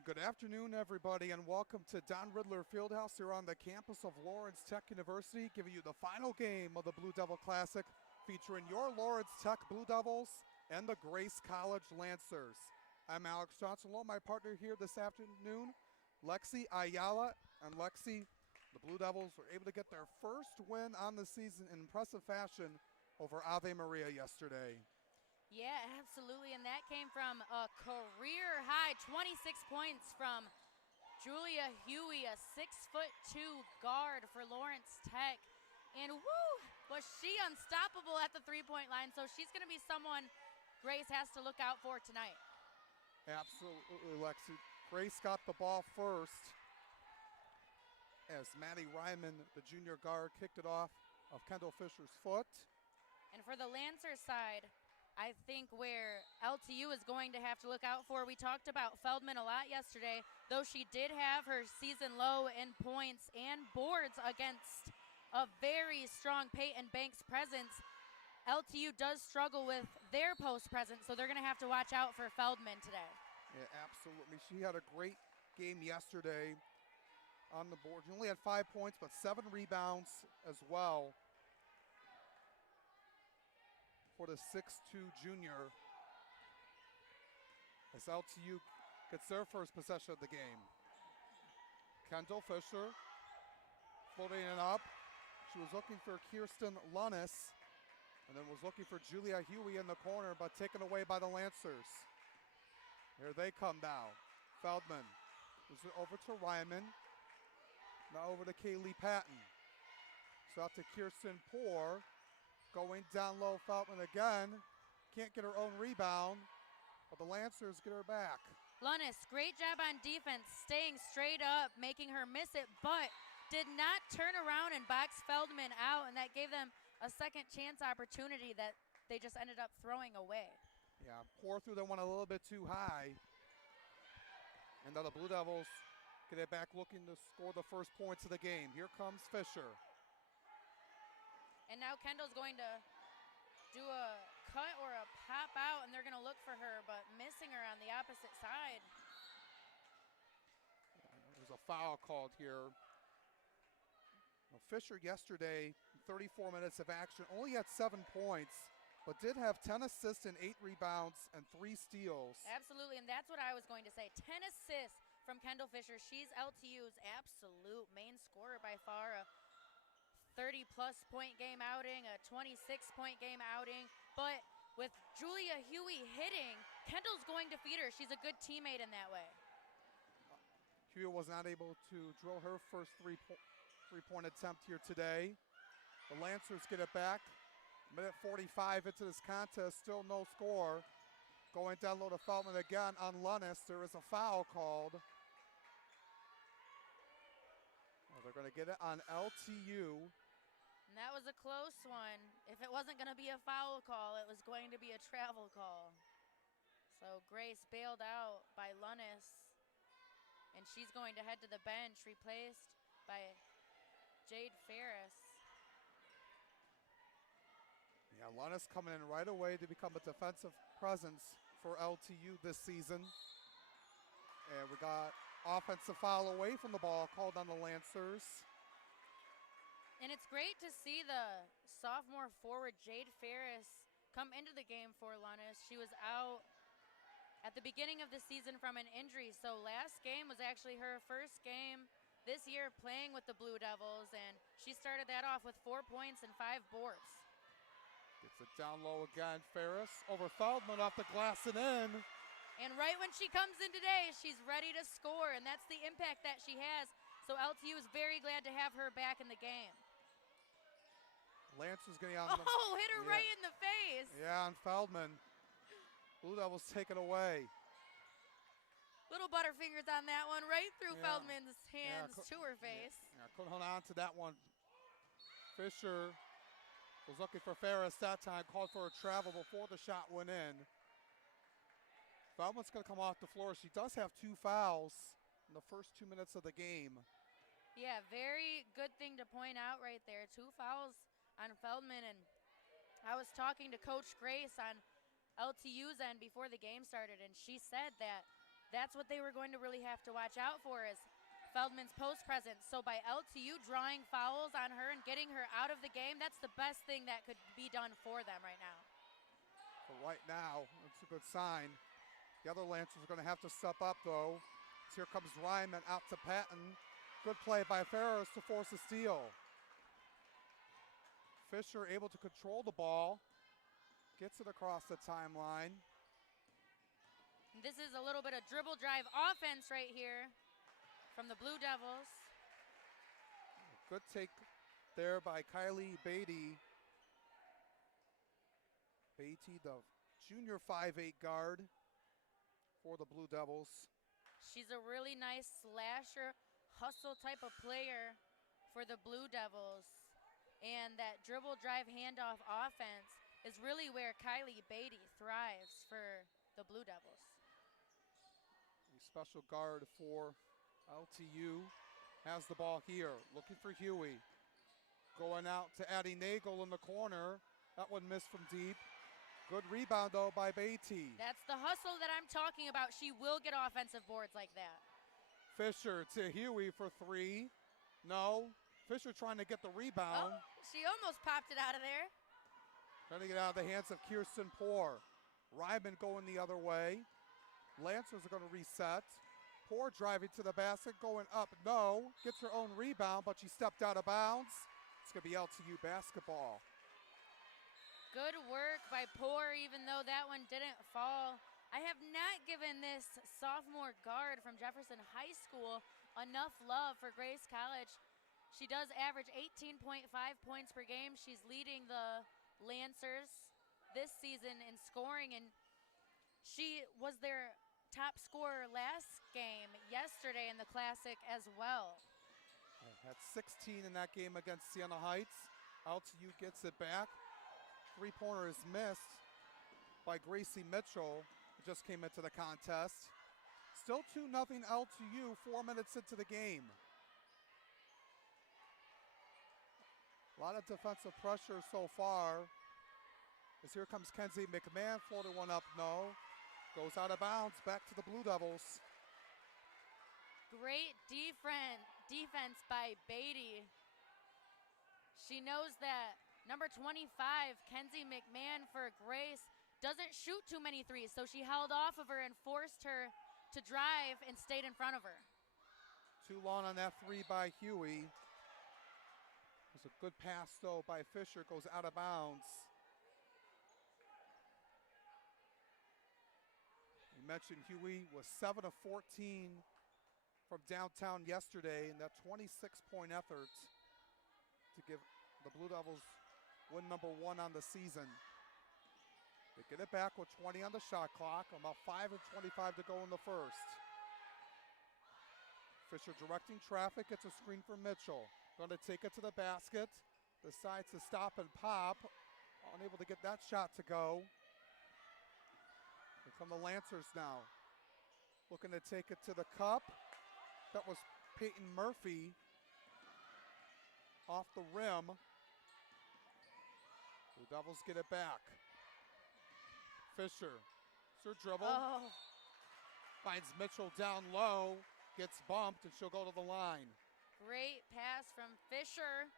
And good afternoon, everybody, and welcome to Don Ridler Field House here on the campus of Lawrence Tech University, giving you the final game of the Blue Devil Classic, featuring your Lawrence Tech Blue Devils and the Grace College Lancers. I'm Alex Johnson, along with my partner here this afternoon, Lexi Ayala. And Lexi, the Blue Devils were able to get their first win on the season in impressive fashion over Ave Maria yesterday. Yeah, absolutely, and that came from a career-high 26 points from Julia Huey, a 6'2" guard for Lawrence Tech. And woo, was she unstoppable at the three-point line, so she's going to be someone Grace has to look out for tonight. Absolutely, Lexi. Grace got the ball first as Maddie Ryman, the junior guard, kicked it off of Kendall Fisher's foot. And for the Lancers side, I think where LTU is going to have to look out for, we talked about Feldman a lot yesterday, though she did have her season low in points and boards against a very strong Peyton Banks presence. LTU does struggle with their post presence, so they're going to have to watch out for Feldman today. Yeah, absolutely. She had a great game yesterday on the board. She only had 5 points, but 7 rebounds as well for the 6'2" junior, as LTU gets their first possession of the game. Kendall Fisher floating it up. She was looking for Kirsten Lunnis and then was looking for Julia Huey in the corner, but taken away by the Lancers. Here they come now. Feldman was over to Ryman. Now over to Kaylee Patton. So out to Kirsten Poor. Going down low, Feldman again. Can't get her own rebound, but the Lancers get her back. Lunnis, great job on defense, staying straight up, making her miss it, but did not turn around and box Feldman out, and that gave them a second chance opportunity that they just ended up throwing away. Yeah, Poor threw that one a little bit too high. And now the Blue Devils get it back looking to score the first points of the game. Here comes Fisher. And now Kendall's going to do a cut or a pop out, and they're going to look for her, but missing her on the opposite side. There's a foul called here. Well, Fisher yesterday, 34 minutes of action, only had 7 points, but did have 10 assists and 8 rebounds and 3 steals. Absolutely, and that's what I was going to say. 10 assists from Kendall Fisher. She's LTU's absolute main scorer by far. A 30-plus point game outing, a 26-point game outing. But with Julia Huey hitting, Kendall's going to feed her. She's a good teammate in that way. Huey was not able to drill her first three-point attempt here today. The Lancers get it back. Minute 45 into this contest, still no score. Going down low to Feldman again on Lunnis. There is a foul called. Well, they're going to get it on LTU. And that was a close one. If it wasn't going to be a foul call, it was going to be a travel call. So Grace bailed out by Lunnis, and she's going to head to the bench, replaced by Jade Ferris. Yeah, Lunnis coming in right away to become a defensive presence for LTU this season. And we got offensive foul away from the ball called on the Lancers. And it's great to see the sophomore forward Jade Ferris come into the game for Lunnis. She was out at the beginning of the season from an injury, so last game was actually her first game this year playing with the Blue Devils, and she started that off with 4 points and 5 boards. Gets it down low again, Ferris over Feldman off the glass and in. And right when she comes in today, she's ready to score, and that's the impact that she has. So LTU is very glad to have her back in the game. Lancers getting on the... Oh, hit her right in the face. Yeah, on Feldman. Blue Devils take it away. Little butterfingers on that one, right through Feldman's hands to her face. Yeah, couldn't hold on to that one. Fisher was looking for Ferris that time, called for a travel before the shot went in. Feldman's going to come off the floor. She does have 2 fouls in the first 2 minutes of the game. Yeah, very good thing to point out right there. 2 fouls on Feldman, and I was talking to Coach Grace on LTU's end before the game started, and she said that That's what they were going to really have to watch out for is Feldman's post presence. So by LTU drawing fouls on her and getting her out of the game, that's the best thing that could be done for them right now. But right now, it's a good sign. The other Lancers are going to have to step up, though. Here comes Ryman out to Patton. Good play by Ferris to force a steal. Fisher able to control the ball. Gets it across the timeline. This is a little bit of dribble drive offense right here from the Blue Devils. Good take there by Kylie Beatty. Beatty, the junior 5'8" guard for the Blue Devils. She's a really nice slasher, hustle type of player for the Blue Devils. And that dribble drive handoff offense is really where Kylie Beatty thrives for the Blue Devils. The special guard for LTU has the ball here, looking for Huey. Going out to Addie Nagel in the corner. That one missed from deep. Good rebound, though, by Beatty. That's the hustle that I'm talking about. She will get offensive boards like that. Fisher to Huey for three. No. Fisher trying to get the rebound. Oh, she almost popped it out of there. Trying to get out of the hands of Kirsten Poor. Ryman going the other way. Lancers are going to reset. Poor driving to the basket, going up. No. Gets her own rebound, but she stepped out of bounds. It's going to be LTU basketball. Good work by Poor, even though that one didn't fall. I have not given this sophomore guard from Jefferson High School enough love for Grace College. She does average 18.5 points per game. She's leading the Lancers this season in scoring, and she was their top scorer last game yesterday in the Classic as well. Had 16 in that game against Siena Heights. LTU gets it back. Three-pointer is missed by Gracie Mitchell, who just came into the contest. Still 2-0 LTU, 4 minutes into the game. A lot of defensive pressure so far. As here comes Kenzie McMahon, floated one up, no. Goes out of bounds, back to the Blue Devils. Great defense by Beatty. She knows that number 25, Kenzie McMahon for Grace, doesn't shoot too many threes, so she held off of her and forced her to drive and stayed in front of her. Too long on that three by Huey. There's a good pass, though, by Fisher, goes out of bounds. You mentioned Huey was 7 of 14 from downtown yesterday, and that 26-point effort to give the Blue Devils win number 1 on the season. They get it back with 20 on the shot clock, about 5 and 25 to go in the first. Fisher directing traffic, gets a screen for Mitchell. Going to take it to the basket, decides to stop and pop, unable to get that shot to go. Here come the Lancers now. Looking to take it to the cup. That was Peyton Murphy off the rim. The Devils get it back. Fisher, it's her dribble. Oh, Finds Mitchell down low, gets bumped, and she'll go to the line. great pass from Fisher.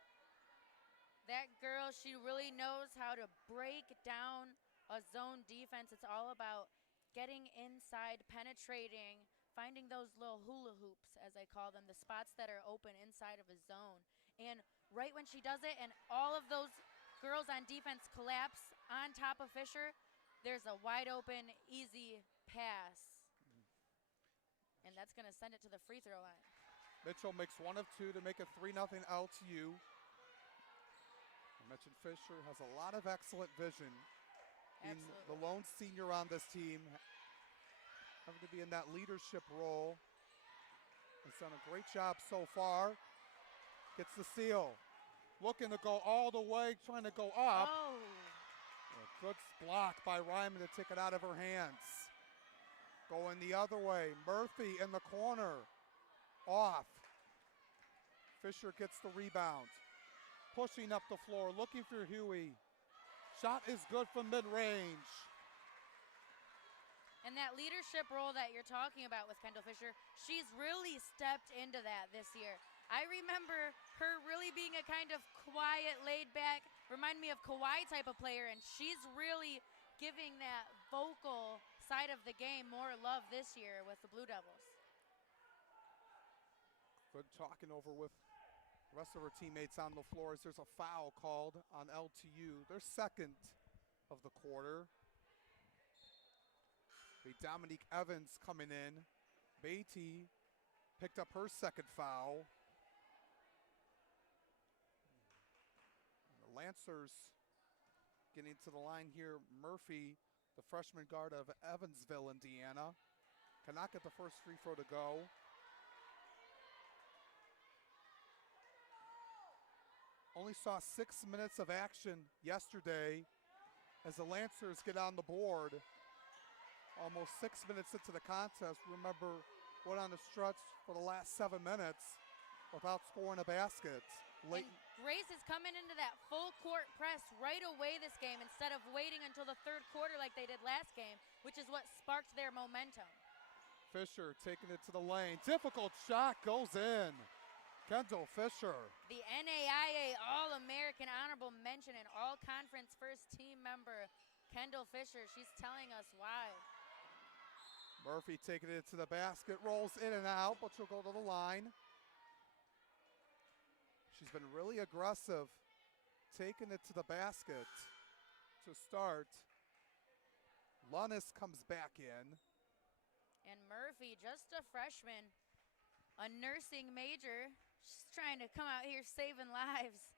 That girl, she really knows how to break down a zone defense. It's all about getting inside, penetrating, finding those little hula hoops, as I call them, the spots that are open inside of a zone. And right when she does it and all of those girls on defense collapse on top of Fisher, there's a wide open, easy pass. And that's going to send it to the free throw line. Mitchell makes 1 of 2 to make it 3-0 LTU. I mentioned Fisher has a lot of excellent vision. Being the lone senior on this team, having to be in that leadership role. He's done a great job so far. Gets the steal. Looking to go all the way, trying to go up. Oh. A good block by Ryman to take it out of her hands. Going the other way. Murphy in the corner. Off. Fisher gets the rebound. Pushing up the floor, looking for Huey. Shot is good from mid-range. And that leadership role that you're talking about with Kendall Fisher, she's really stepped into that this year. I remember her really being a kind of quiet, laid-back, remind me of Kawhi type of player, and she's really giving that vocal side of the game more love this year with the Blue Devils. Good talking over with the rest of her teammates on the floor as there's a foul called on LTU, their second of the quarter. Dominique Evans coming in. Beatty picked up her second foul. And the Lancers getting to the line here. Murphy, the freshman guard of Evansville, Indiana, cannot get the first free throw to go. Only saw 6 minutes of action yesterday as the Lancers get on the board. Almost 6 minutes into the contest. Remember, went on the stretch for the last 7 minutes without scoring a basket. And Grace is coming into that full court press right away this game instead of waiting until the third quarter like they did last game, which is what sparked their momentum. Fisher taking it to the lane. Difficult shot goes in. Kendall Fisher. The NAIA All-American Honorable Mention and All-Conference First Team member, Kendall Fisher. She's telling us why. Murphy taking it to the basket, rolls in and out, but she'll go to the line. She's been really aggressive, taking it to the basket to start. Lunis comes back in. And Murphy, just a freshman, a nursing major. She's trying to come out here saving lives.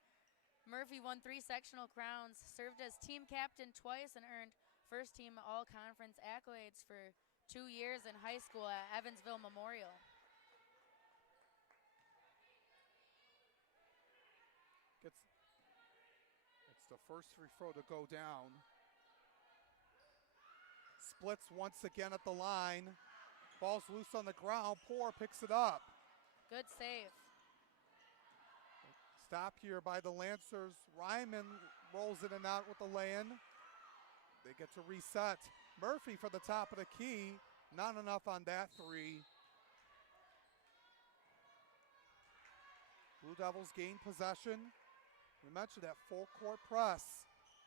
Murphy won 3 sectional crowns, served as team captain twice, and earned first team all-conference accolades for 2 years in high school at Evansville Memorial. It's the first free throw to go down. Splits once again at the line. Ball's loose on the ground. Poor picks it up. Good save. Stop here by the Lancers. Ryman rolls in and out with the lay-in. They get to reset. Murphy for the top of the key. Not enough on that three. Blue Devils gain possession. We mentioned that full court press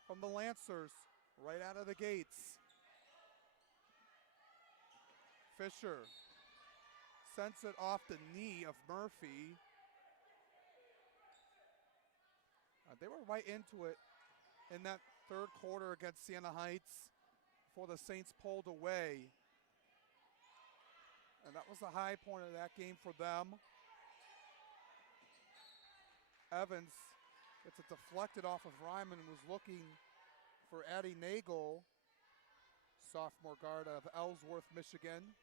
from the Lancers right out of the gates. Fisher sends it off the knee of Murphy. They were right into it in that third quarter against Siena Heights before the Saints pulled away. And that was the high point of that game for them. Evans gets it deflected off of Ryman, was looking for Addie Nagel, sophomore guard of Ellsworth, Michigan.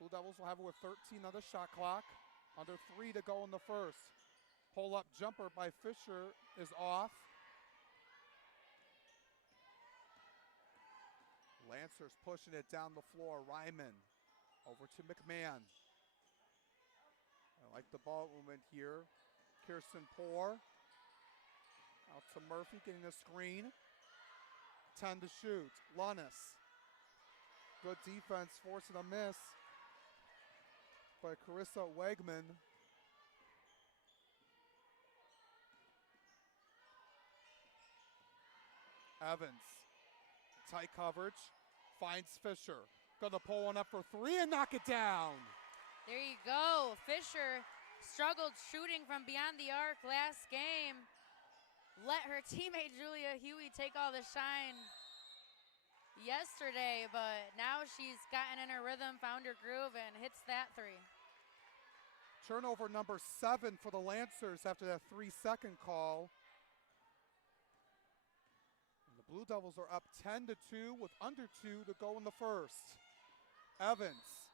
Blue Devils will have it with 13 on the shot clock. Under 3 to go in the first. Pull-up jumper by Fisher is off. Lancers pushing it down the floor. Ryman over to McMahon. I like the ball movement here. Kirsten Poor. Out to Murphy, getting a screen. 10 to shoot. Lunis. Good defense, forcing a miss by Carissa Wegman. Evans, tight coverage, finds Fisher. Gonna pull one up for 3 and knock it down. There you go. Fisher struggled shooting from beyond the arc last game. Let her teammate Julia Huey take all the shine yesterday, but now she's gotten in her rhythm, found her groove, and hits that 3. Turnover number 7 for the Lancers after that 3-second call. Blue Devils are up 10 to 2 with under 2 to go in the first. Evans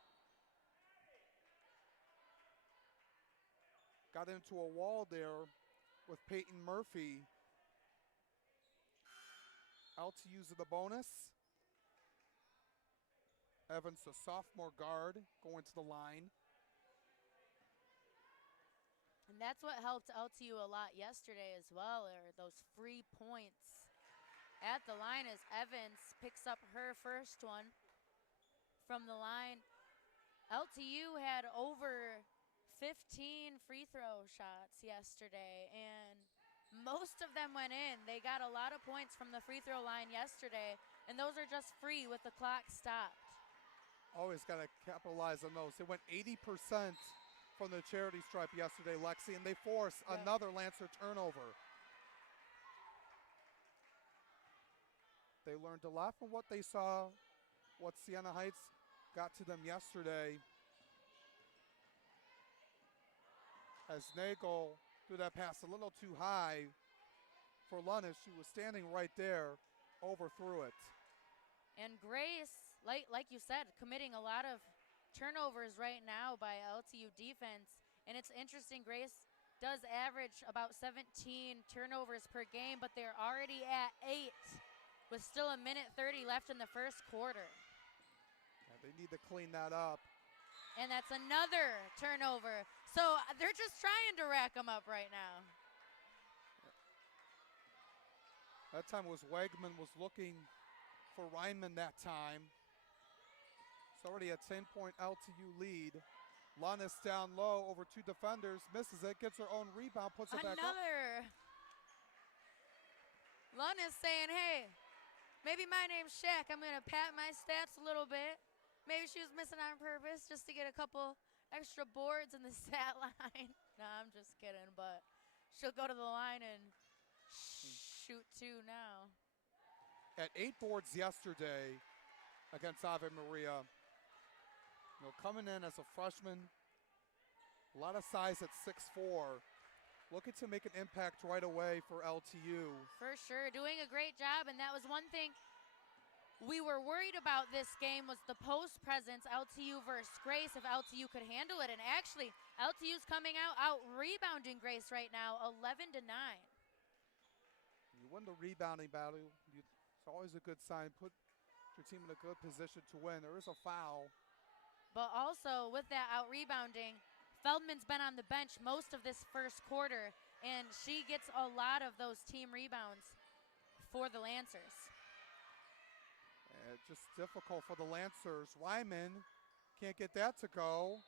got into a wall there with Peyton Murphy. LTU's in the bonus. Evans, the sophomore guard, going to the line. And that's what helped LTU a lot yesterday as well, are those free points at the line as Evans picks up her first one. from the line. LTU had over 15 free throw shots yesterday, and most of them went in. They got a lot of points from the free throw line yesterday, and those are just free with the clock stopped. Always got to capitalize on those. They went 80% from the charity stripe yesterday, Lexi, and they forced another Lancer turnover. They learned a lot from what they saw, what Siena Heights got to them yesterday. As Nagel threw that pass a little too high for Lunis, who was standing right there, overthrew it. And Grace, like you said, committing a lot of turnovers right now by LTU defense. And it's interesting, Grace does average about 17 turnovers per game, but they're already at 8 with still a minute 30 left in the first quarter. Yeah, they need to clean that up. And that's another turnover. So they're just trying to rack them up right now. That time was Wegman was looking for Ryman that time. It's already a 10-point LTU lead. Lunis down low over 2 defenders, misses it, gets her own rebound, puts it back up. Another. Lunis saying, hey, maybe my name's Shaq. I'm going to pat my stats a little bit. Maybe she was missing on purpose just to get a couple extra boards in the stat line. No, I'm just kidding, but she'll go to the line and shoot 2 now. At 8 boards yesterday against Ave Maria. You know, coming in as a freshman, a lot of size at 6'4", looking to make an impact right away for LTU. For sure, doing a great job, and that was one thing we were worried about this game was the post presence, LTU versus Grace, if LTU could handle it. And actually, LTU's coming out rebounding Grace right now, 11-9. You win the rebounding battle, it's always a good sign. Put your team in a good position to win. There is a foul. But also, with that out-rebounding, Feldman's been on the bench most of this first quarter, and she gets a lot of those team rebounds for the Lancers. Just difficult for the Lancers. Ryman can't get that to go.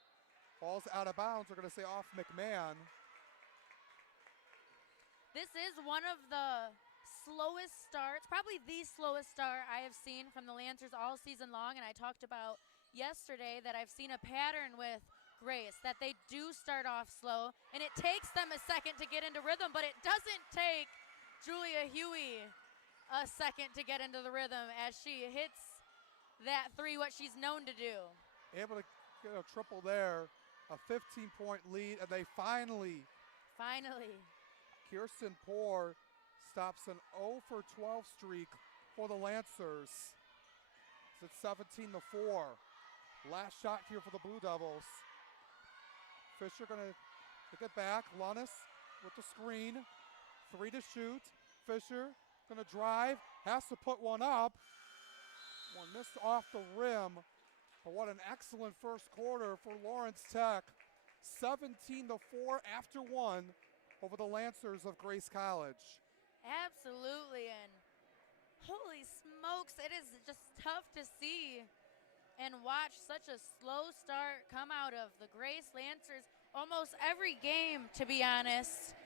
Ball's out of bounds. They're going to say off McMahon. This is one of the slowest starts, probably the slowest start I have seen from the Lancers all season long, and I talked about yesterday that I've seen a pattern with Grace, that they do start off slow, and it takes them a second to get into rhythm, but it doesn't take Julia Huey a second to get into the rhythm as she hits that 3, what she's known to do. Able to get a triple there, a 15-point lead, and they finally, Kirsten Poor stops an 0 for 12 streak for the Lancers. It's at 17-4. Last shot here for the Blue Devils. Fisher gonna take it back. Lunis with the screen. 3 to shoot. Fisher gonna drive, has to put one up. One missed off the rim. But what an excellent first quarter for Lawrence Tech. 17-4 after 1 over the Lancers of Grace College. Absolutely, and holy smokes, it is just tough to see and watch such a slow start come out of the Grace Lancers. Almost every game, to be honest.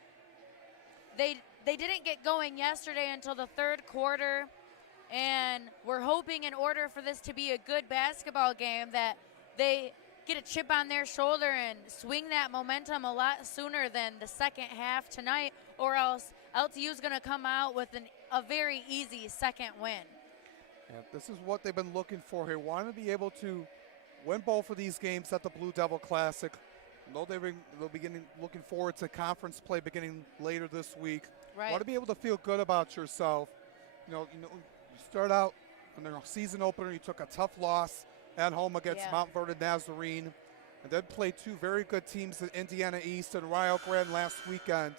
They didn't get going yesterday until the third quarter, and we're hoping in order for this to be a good basketball game that they get a chip on their shoulder and swing that momentum a lot sooner than the second half tonight, or else LTU's going to come out with a very easy second win. Yeah, this is what they've been looking for here. Want to be able to win both of these games at the Blue Devil Classic. They'll be looking forward to conference play beginning later this week. Right. Want to be able to feel good about yourself. You start out in their season opener, you took a tough loss at home against Mount Vernon Nazarene, and then played 2 very good teams in Indiana East and Rio Grande last weekend.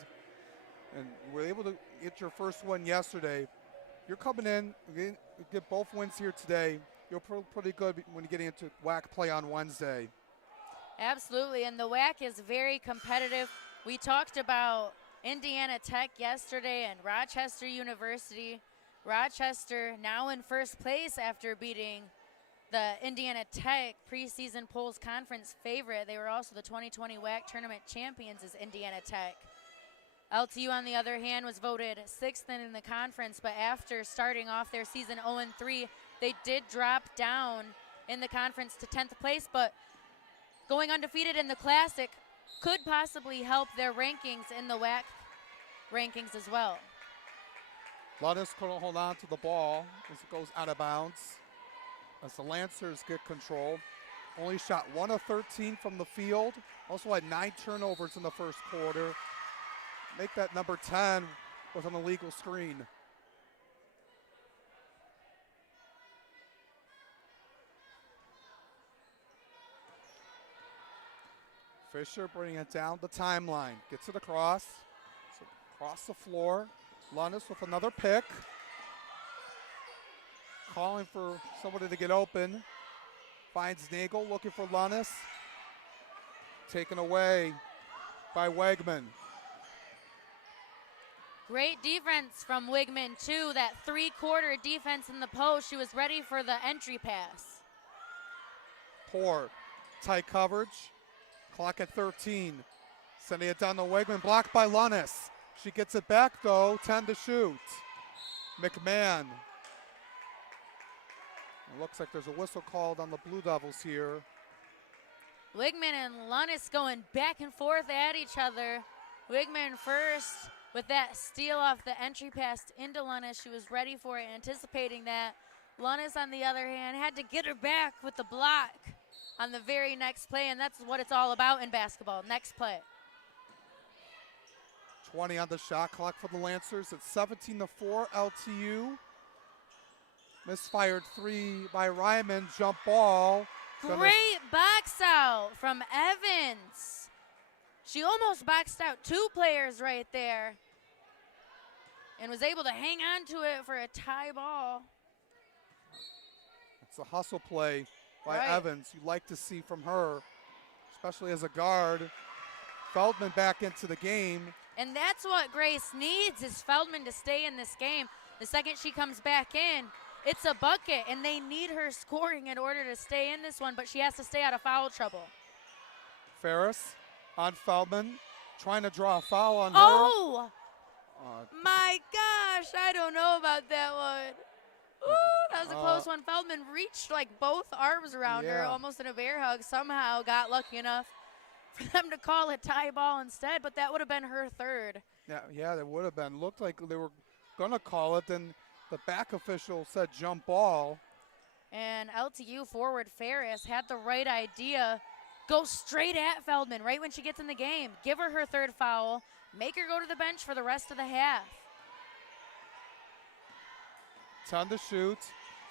And were able to get your first win yesterday. You're coming in, get both wins here today. You're pretty good when you get into WAC play on Wednesday. Absolutely, and the WAC is very competitive. We talked about Indiana Tech yesterday and Rochester University. Rochester now in first place after beating the Indiana Tech preseason polls conference favorite. They were also the 2020 WAC tournament champions as Indiana Tech. LTU, on the other hand, was voted 6th in the conference, but after starting off their season 0-3, they did drop down in the conference to 10th place, but going undefeated in the Classic could possibly help their rankings in the WAC rankings as well. Ludus couldn't hold on to the ball as it goes out of bounds. As the Lancers get control. Only shot 1 of 13 from the field. Also had 9 turnovers in the first quarter. Make that number 10 with an illegal screen. Fisher bringing it down the timeline. Gets it across. So across the floor. Lunnis with another pick. Calling for somebody to get open. Finds Nagel looking for Lunnis. Taken away by Wegman. Great defense from Wigman, too. That 3-quarter defense in the post. She was ready for the entry pass. Poor. Tight coverage. Clock at 13. Sending it down to Wegman. Blocked by Lunnis. She gets it back, though. 10 to shoot. McMahon. It looks like there's a whistle called on the Blue Devils here. Wigman and Lunnis going back and forth at each other. Wigman first with that steal off the entry pass into Lunnis. She was ready for it, anticipating that. Lunnis, on the other hand, had to get her back with the block on the very next play, and that's what it's all about in basketball, next play. 20 on the shot clock for the Lancers. It's 17-4 LTU. Misfired 3 by Ryman. Jump ball. Great box out from Evans. She almost boxed out 2 players right there and was able to hang on to it for a tie ball. It's a hustle play by Right. Evans. You'd like to see from her, especially as a guard. Feldman back into the game. And that's what Grace needs, is Feldman to stay in this game. The second she comes back in, it's a bucket, and they need her scoring in order to stay in this one, but she has to stay out of foul trouble. Ferris on Feldman, trying to draw a foul on her. Oh, my gosh, I don't know about that one. Ooh, that was a close one. Feldman reached like both arms around her, Yeah. almost in a bear hug. Somehow got lucky enough for them to call a tie ball instead, but that would have been her third. Yeah, that would have been. Looked like they were going to call it, then the back official said jump ball. And LTU forward Ferris had the right idea. Go straight at Feldman right when she gets in the game. Give her third foul. Make her go to the bench for the rest of the half. 10 to shoot.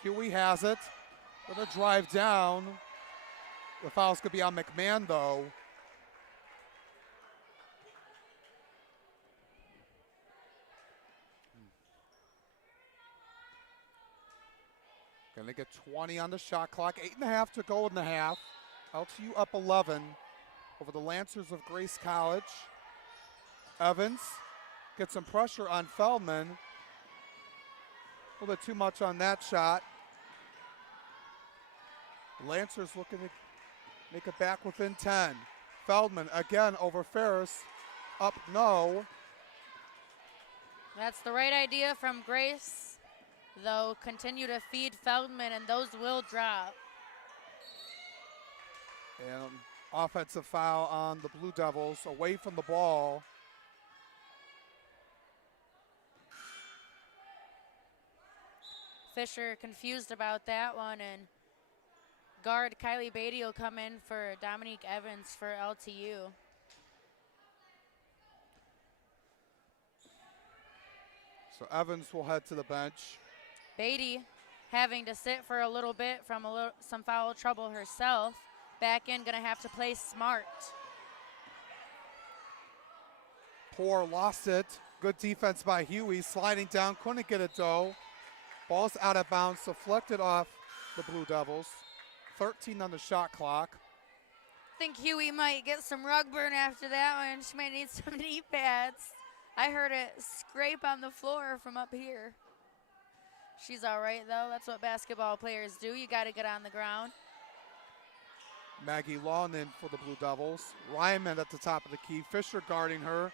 Huey has it. Gonna drive down. The foul's gonna be on McMahon, though. Gonna get 20 on the shot clock. 8.5 to go in the half. LTU up 11 over the Lancers of Grace College. Evans gets some pressure on Feldman. A little bit too much on that shot. Lancers looking to make it back within 10. Feldman again over Ferris. Up no. That's the right idea from Grace, though. Continue to feed Feldman, and those will drop. And offensive foul on the Blue Devils, away from the ball. Fisher confused about that one, and guard Kylie Beatty will come in for Dominique Evans for LTU. So Evans will head to the bench. Beatty having to sit for a little bit from some foul trouble herself. Back in, gonna have to play smart. Poor lost it. Good defense by Huey. Sliding down, couldn't get it though. Ball's out of bounds, deflected off the Blue Devils. 13 on the shot clock. Think Huey might get some rug burn after that one. She might need some knee pads. I heard it scrape on the floor from up here. She's all right, though. That's what basketball players do. You got to get on the ground. Maggie Lawn in for the Blue Devils. Ryman at the top of the key. Fisher guarding her.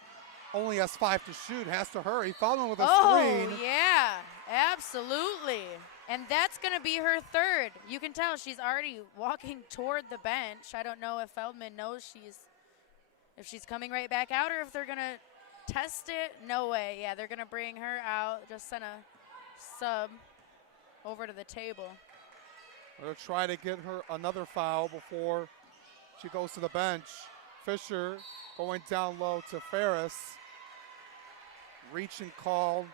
Only has 5 to shoot. Has to hurry. Following with a screen. Oh, yeah. Absolutely. And that's going to be her third. You can tell she's already walking toward the bench. I don't know if Feldman knows if she's coming right back out or if they're going to test it. No way. Yeah, they're going to bring her out. Just send a sub over to the table. They'll try to get her another foul before she goes to the bench. Fisher going down low to Ferris. Reach and call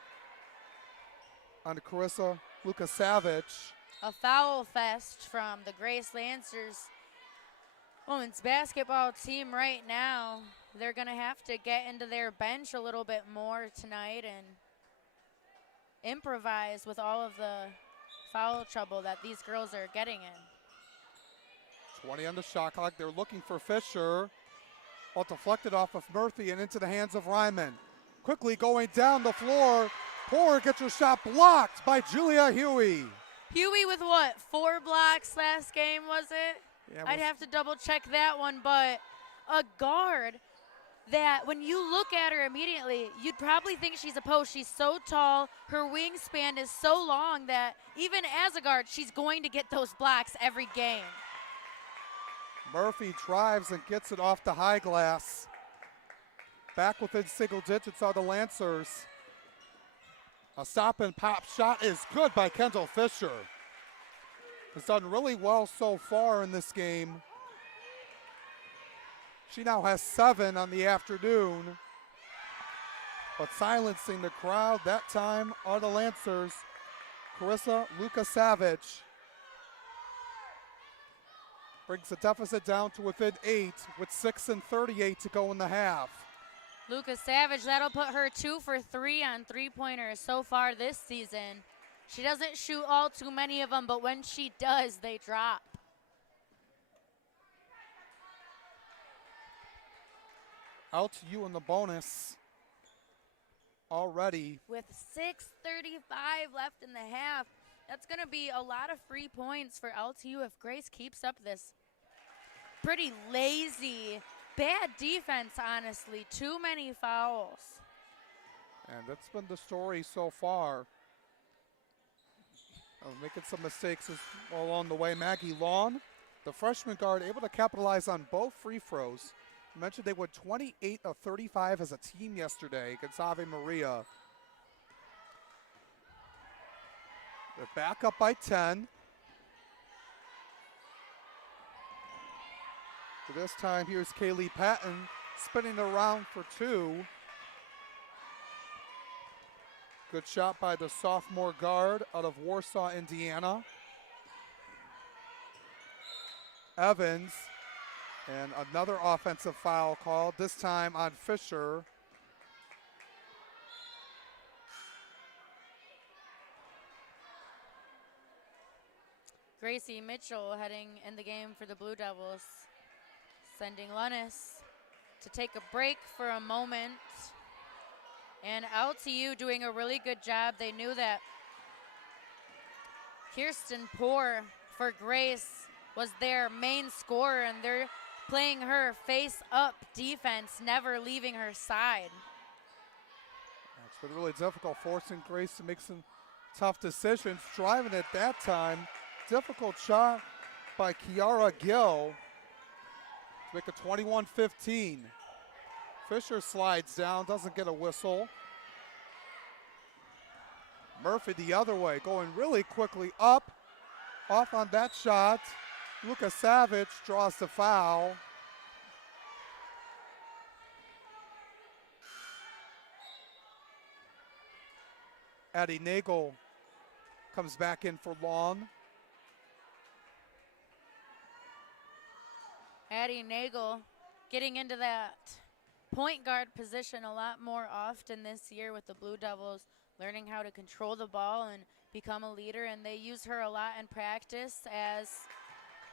on Carissa Lukasavage. A foul fest from the Grace Lancers women's basketball team right now. They're going to have to get into their bench a little bit more tonight and improvise with all of the foul trouble that these girls are getting in. 20 on the shot clock. They're looking for Fisher. Well, deflected off of Murphy and into the hands of Ryman. Quickly going down the floor. Poor gets her shot blocked by Julia Huey. Huey with what, 4 blocks last game, was it? Yeah, I'd have to double check that one, but a guard that when you look at her immediately, you'd probably think she's a post. She's so tall, her wingspan is so long that even as a guard, she's going to get those blocks every game. Murphy drives and gets it off the high glass. Back within single digits are the Lancers. A stop and pop shot is good by Kendall Fisher. Has done really well so far in this game. She now has 7 on the afternoon. But silencing the crowd that time are the Lancers. Carissa Lukasavage brings the deficit down to within 8 with 6:38 to go in the half. Lukasavage, that'll put her 2 for 3 on three-pointers so far this season. She doesn't shoot all too many of them, but when she does, they drop. LTU in the bonus already. With 6:35 left in the half, that's going to be a lot of free points for LTU if Grace keeps up this pretty lazy, bad defense, honestly. Too many fouls. And that's been the story so far. Making some mistakes along the way. Maggie Lawn, the freshman guard, able to capitalize on both free throws. I mentioned they went 28 of 35 as a team yesterday against Ave Maria. They're back up by 10. So this time, here's Kaylee Patton spinning around for 2. Good shot by the sophomore guard out of Warsaw, Indiana. Evans, and another offensive foul called, this time on Fisher. Gracie Mitchell heading in the game for the Blue Devils, sending Lunnis to take a break for a moment. And LTU doing a really good job. They knew that Kirsten Poor for Grace was their main scorer, and they're playing her face-up defense, never leaving her side. It's been really difficult, forcing Grace to make some tough decisions. Driving it that time. Difficult shot by Kiara Gill to make it 21-15. Fisher slides down, doesn't get a whistle. Murphy the other way, going really quickly up, off on that shot. Lukasavage draws the foul. Addie Nagel comes back in for Long. Addie Nagel getting into that point guard position a lot more often this year with the Blue Devils, learning how to control the ball and become a leader, and they use her a lot in practice as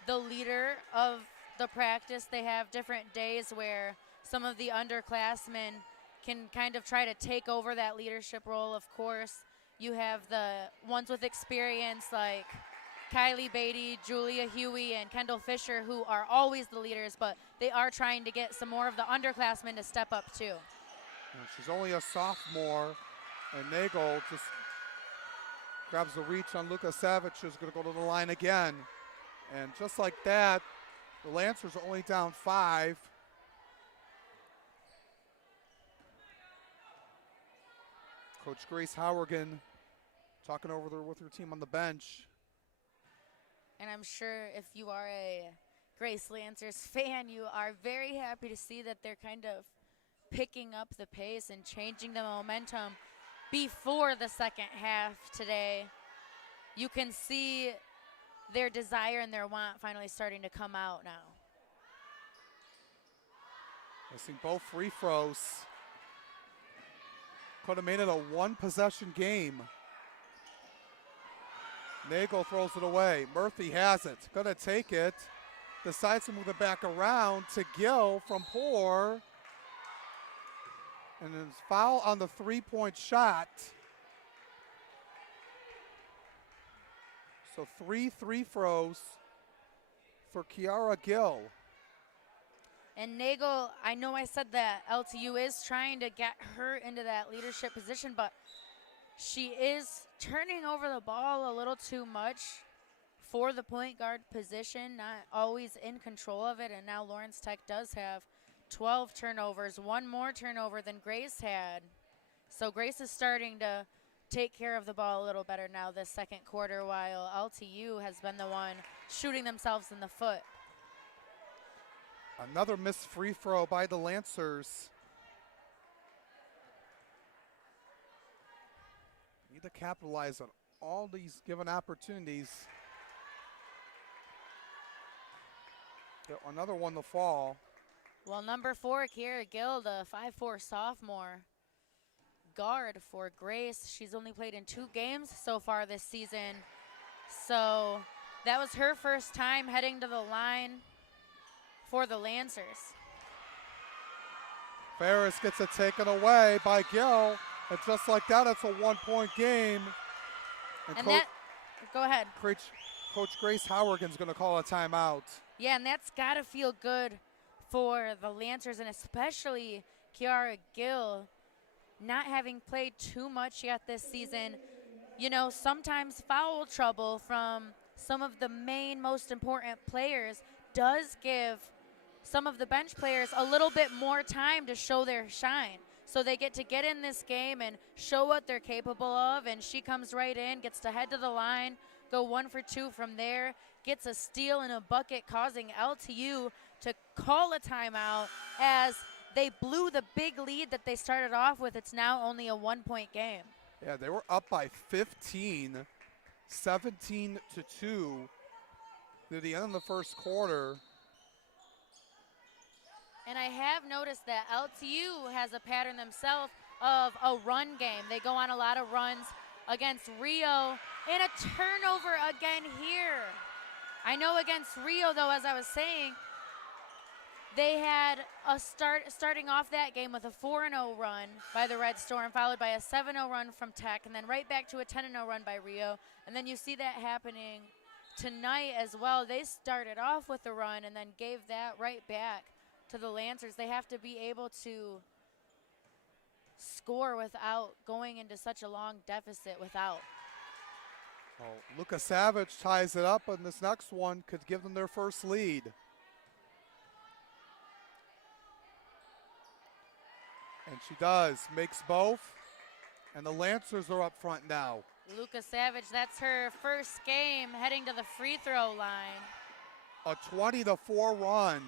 the leader of the practice. They have different days where some of the underclassmen can kind of try to take over that leadership role. Of course, You have the ones with experience like Kylie Beatty, Julia Huey, and Kendall Fisher, who are always the leaders, but they are trying to get some more of the underclassmen to step up too. She's only a sophomore, and Nagel just grabs the reach on Luka Savic, who's going to go to the line again. And just like that, the Lancers are only down 5. Coach Grace Howergan talking over there with her team on the bench. And I'm sure if you are a Grace Lancers fan, you are very happy to see that they're kind of picking up the pace and changing the momentum before the second half today. You can see their desire and their want finally starting to come out now. Missing both free throws. Could have made it a one-possession game. Nagel throws it away. Murphy has it. Gonna take it. Decides to move it back around to Gill from Poor. And then foul on the three-point shot. So 3 free throws for Kiara Gill. And Nagel, I know I said that LTU is trying to get her into that leadership position, but she is turning over the ball a little too much for the point guard position, not always in control of it. And now Lawrence Tech does have 12 turnovers, one more turnover than Grace had. So Grace is starting to take care of the ball a little better now this second quarter, while LTU has been the one shooting themselves in the foot. Another missed free throw by the Lancers. Need to capitalize on all these given opportunities. Get another one to fall. Well, number 4, Kiara Gill, the 5'4" sophomore guard for Grace. She's only played in 2 games so far this season. So that was her first time heading to the line for the Lancers. Ferris gets it taken away by Gill. And just like that, it's a one-point game. And that, go ahead. Coach Grace Howergan's going to call a timeout. Yeah, and that's got to feel good for the Lancers, and especially Kiara Gill, not having played too much yet this season. You know, sometimes foul trouble from some of the main, most important players does give some of the bench players a little bit more time to show their shine. So they get to get in this game and show what they're capable of, and she comes right in, gets to head to the line, go 1 for 2 from there, gets a steal and a bucket, causing LTU to call a timeout as they blew the big lead that they started off with. It's now only a 1-point game. Yeah, they were up by 15, 17-2 near the end of the first quarter. And I have noticed that LTU has a pattern themselves of a run game. They go on a lot of runs against Rio, and a turnover again here. I know against Rio, though, as I was saying, they had a starting off that game with a 4-0 run by the Red Storm, followed by a 7-0 run from Tech, and then right back to a 10-0 run by Rio. And then you see that happening tonight as well. They started off with a run and then gave that right back to the Lancers. They have to be able to score without going into such a long deficit without. Oh, Luka Savage ties it up, and this next one could give them their first lead. And she does, makes both, and the Lancers are up front now. Luka Savage, that's her first game heading to the free throw line. A 20-4 run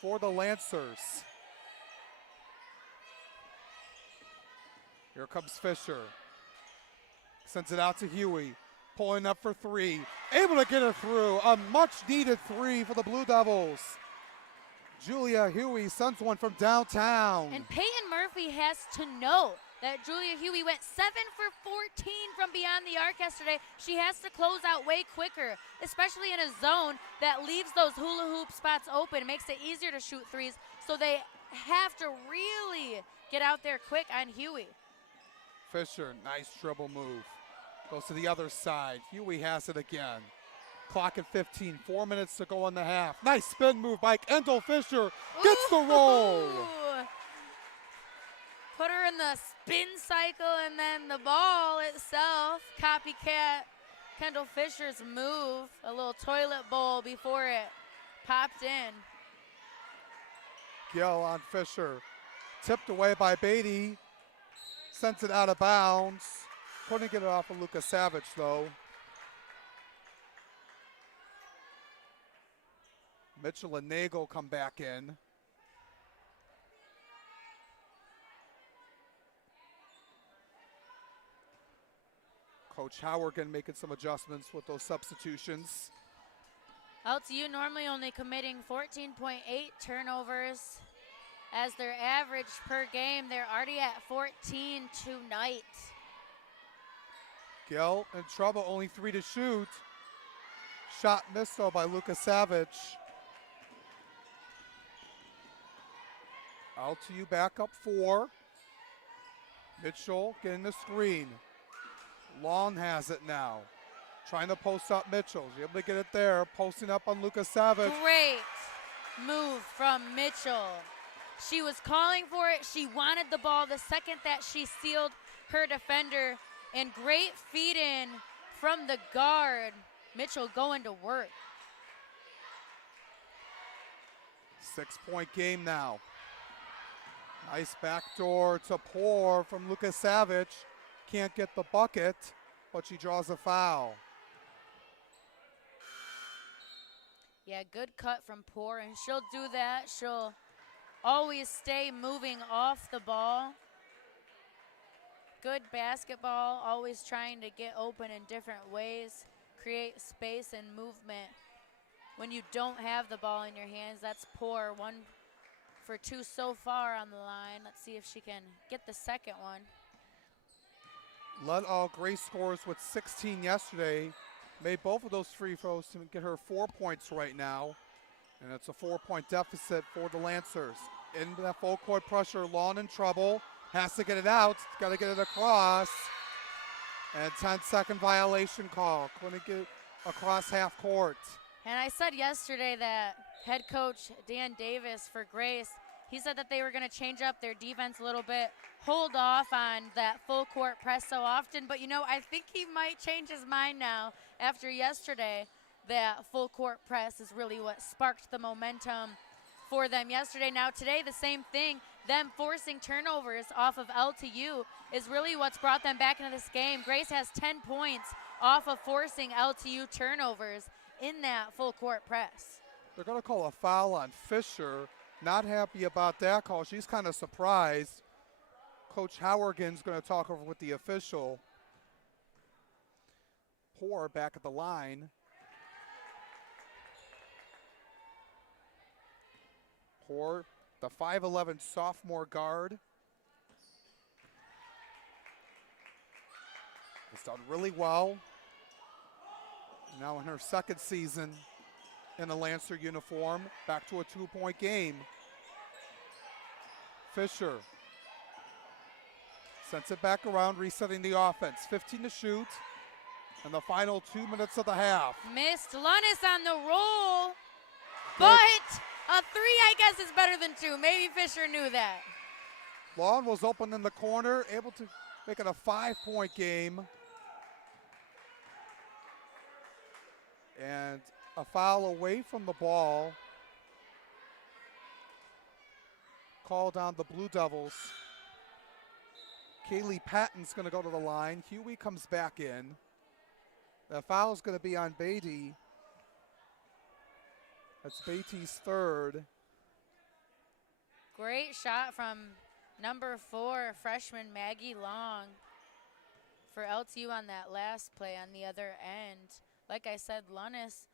for the Lancers. Here comes Fisher. Sends it out to Huey. Pulling up for 3. Able to get it through. A much-needed 3 for the Blue Devils. Julia Huey sends one from downtown. And Peyton Murphy has to know that Julia Huey went 7 for 14 from beyond the arc yesterday. She has to close out way quicker, especially in a zone that leaves those hula hoop spots open, makes it easier to shoot threes. So they have to really get out there quick on Huey. Fisher, nice dribble move. Goes to the other side. Huey has it again. Clock at 15, 4 minutes to go in the half. Nice spin move by Kendall Fisher. Gets the roll. Ooh. Put her in the spin cycle, and then the ball itself, copycat Kendall Fisher's move, a little toilet bowl before it popped in. Gill on Fisher. Tipped away by Beatty. Sends it out of bounds. Couldn't get it off of Lucas Savage, though. Mitchell and Nagel come back in. Coach Howergan making some adjustments with those substitutions. LTU normally only committing 14.8 turnovers as their average per game. They're already at 14 tonight. Gill in trouble, only 3 to shoot. Shot missed though by Lucas Savage. LTU back up 4. Mitchell getting the screen. Long has it now. Trying to post up Mitchell. She's able to get it there. Posting up on Lucas Savage. Great move from Mitchell. She was calling for it. She wanted the ball the second that she sealed her defender. And great feed in from the guard. Mitchell going to work. 6-point game now. Nice backdoor to Poor from Lucas Savage. Can't get the bucket, but she draws a foul. Yeah, good cut from Poor, and she'll do that. She'll always stay moving off the ball. Good basketball, always trying to get open in different ways, create space and movement. When you don't have the ball in your hands, that's Poor. 1 for 2 so far on the line. Let's see if she can get the second one. Led all Grace scores with 16 yesterday. Made both of those free throws to get her 4 points right now. And it's a 4-point deficit for the Lancers. In that full court pressure, Lawn in trouble. Has to get it out. Got to get it across. And 10-second violation call. Couldn't get across half court. And I said yesterday that head coach Dan Davis for Grace, he said that they were going to change up their defense a little bit, hold off on that full court press so often. But, you know, I think he might change his mind now after yesterday. That full court press is really what sparked the momentum for them yesterday. Now today, the same thing. Them forcing turnovers off of LTU is really what's brought them back into this game. Grace has 10 points off of forcing LTU turnovers in that full court press. They're going to call a foul on Fisher. Not happy about that call. She's kind of surprised. Coach Howergan's going to talk over with the official. Poor back at the line. Poor, the 5'11" sophomore guard. Has done really well. Now in her second season in a Lancer uniform, back to a 2-point game. Fisher sends it back around, resetting the offense. 15 to shoot in the final 2 minutes of the half. Missed Lunnis on the roll, but a 3, I guess, is better than 2. Maybe Fisher knew that. Long was open in the corner, able to make it a 5-point game. And a foul away from the ball. Called on the Blue Devils. Kaylee Patton's going to go to the line. Huey comes back in. The foul's going to be on Beatty. That's Beatty's 3rd. Great shot from number 4, freshman Maggie Long for LTU on that last play on the other end. Like I said, Lunnis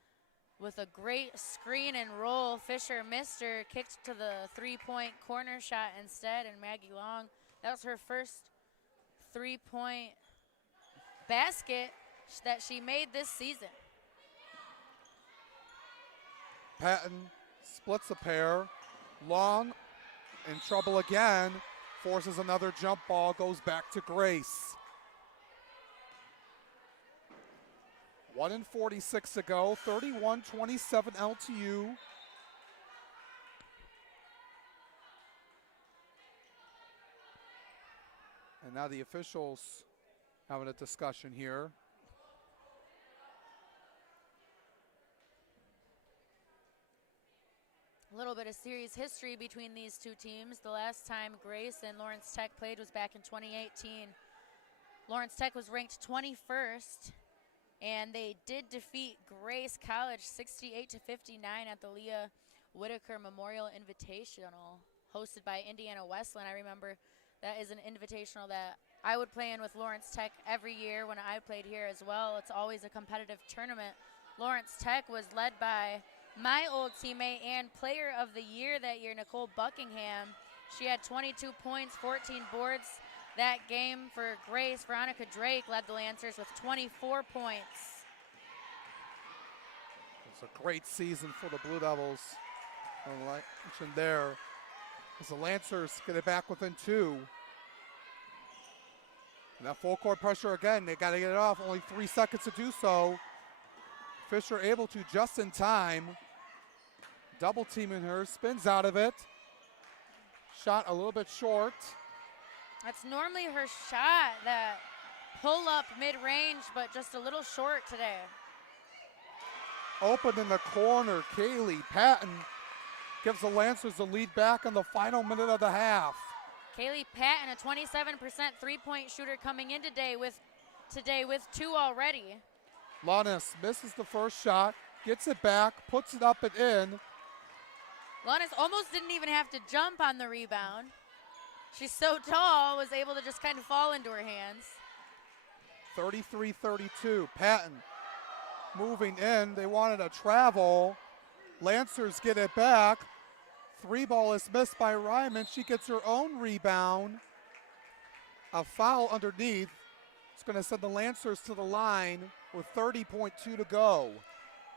with a great screen and roll. Fisher missed her, kicked to the 3-point corner shot instead, and Maggie Long, that was her first 3-point basket that she made this season. Patton splits a pair. Long in trouble again. forces another jump ball, goes back to Grace. 1:46 to go, 31-27 LTU. And now the officials having a discussion here. A little bit of series history between these two teams. The last time Grace and Lawrence Tech played was back in 2018. Lawrence Tech was ranked 21st, and they did defeat Grace College 68-59 at the Leah Whitaker Memorial Invitational, hosted by Indiana Westland. I remember that is an invitational that I would play in with Lawrence Tech every year when I played here as well. It's always a competitive tournament. Lawrence Tech was led by my old teammate and player of the year that year, Nicole Buckingham. She had 22 points, 14 boards that game. For Grace, Veronica Drake led the Lancers with 24 points. It's a great season for the Blue Devils. Like mentioned there, as the Lancers get it back within 2. And that full court pressure again, they got to get it off. Only 3 seconds to do so. Fisher able to just in time. Double teaming her, spins out of it. Shot a little bit short. That's normally her shot, that pull up mid-range, but just a little short today. Open in the corner, Kaylee Patton gives the Lancers the lead back in the final minute of the half. Kaylee Patton, a 27% three-point shooter coming in today with 2 already. Lannis misses the first shot, gets it back, puts it up and in. Lannis almost didn't even have to jump on the rebound. She's so tall, was able to just kind of fall into her hands. 33-32, Patton moving in. They wanted a travel. Lancers get it back. 3 ball is missed by Ryman. She gets her own rebound. A foul underneath. It's going to send the Lancers to the line with 30.2 to go.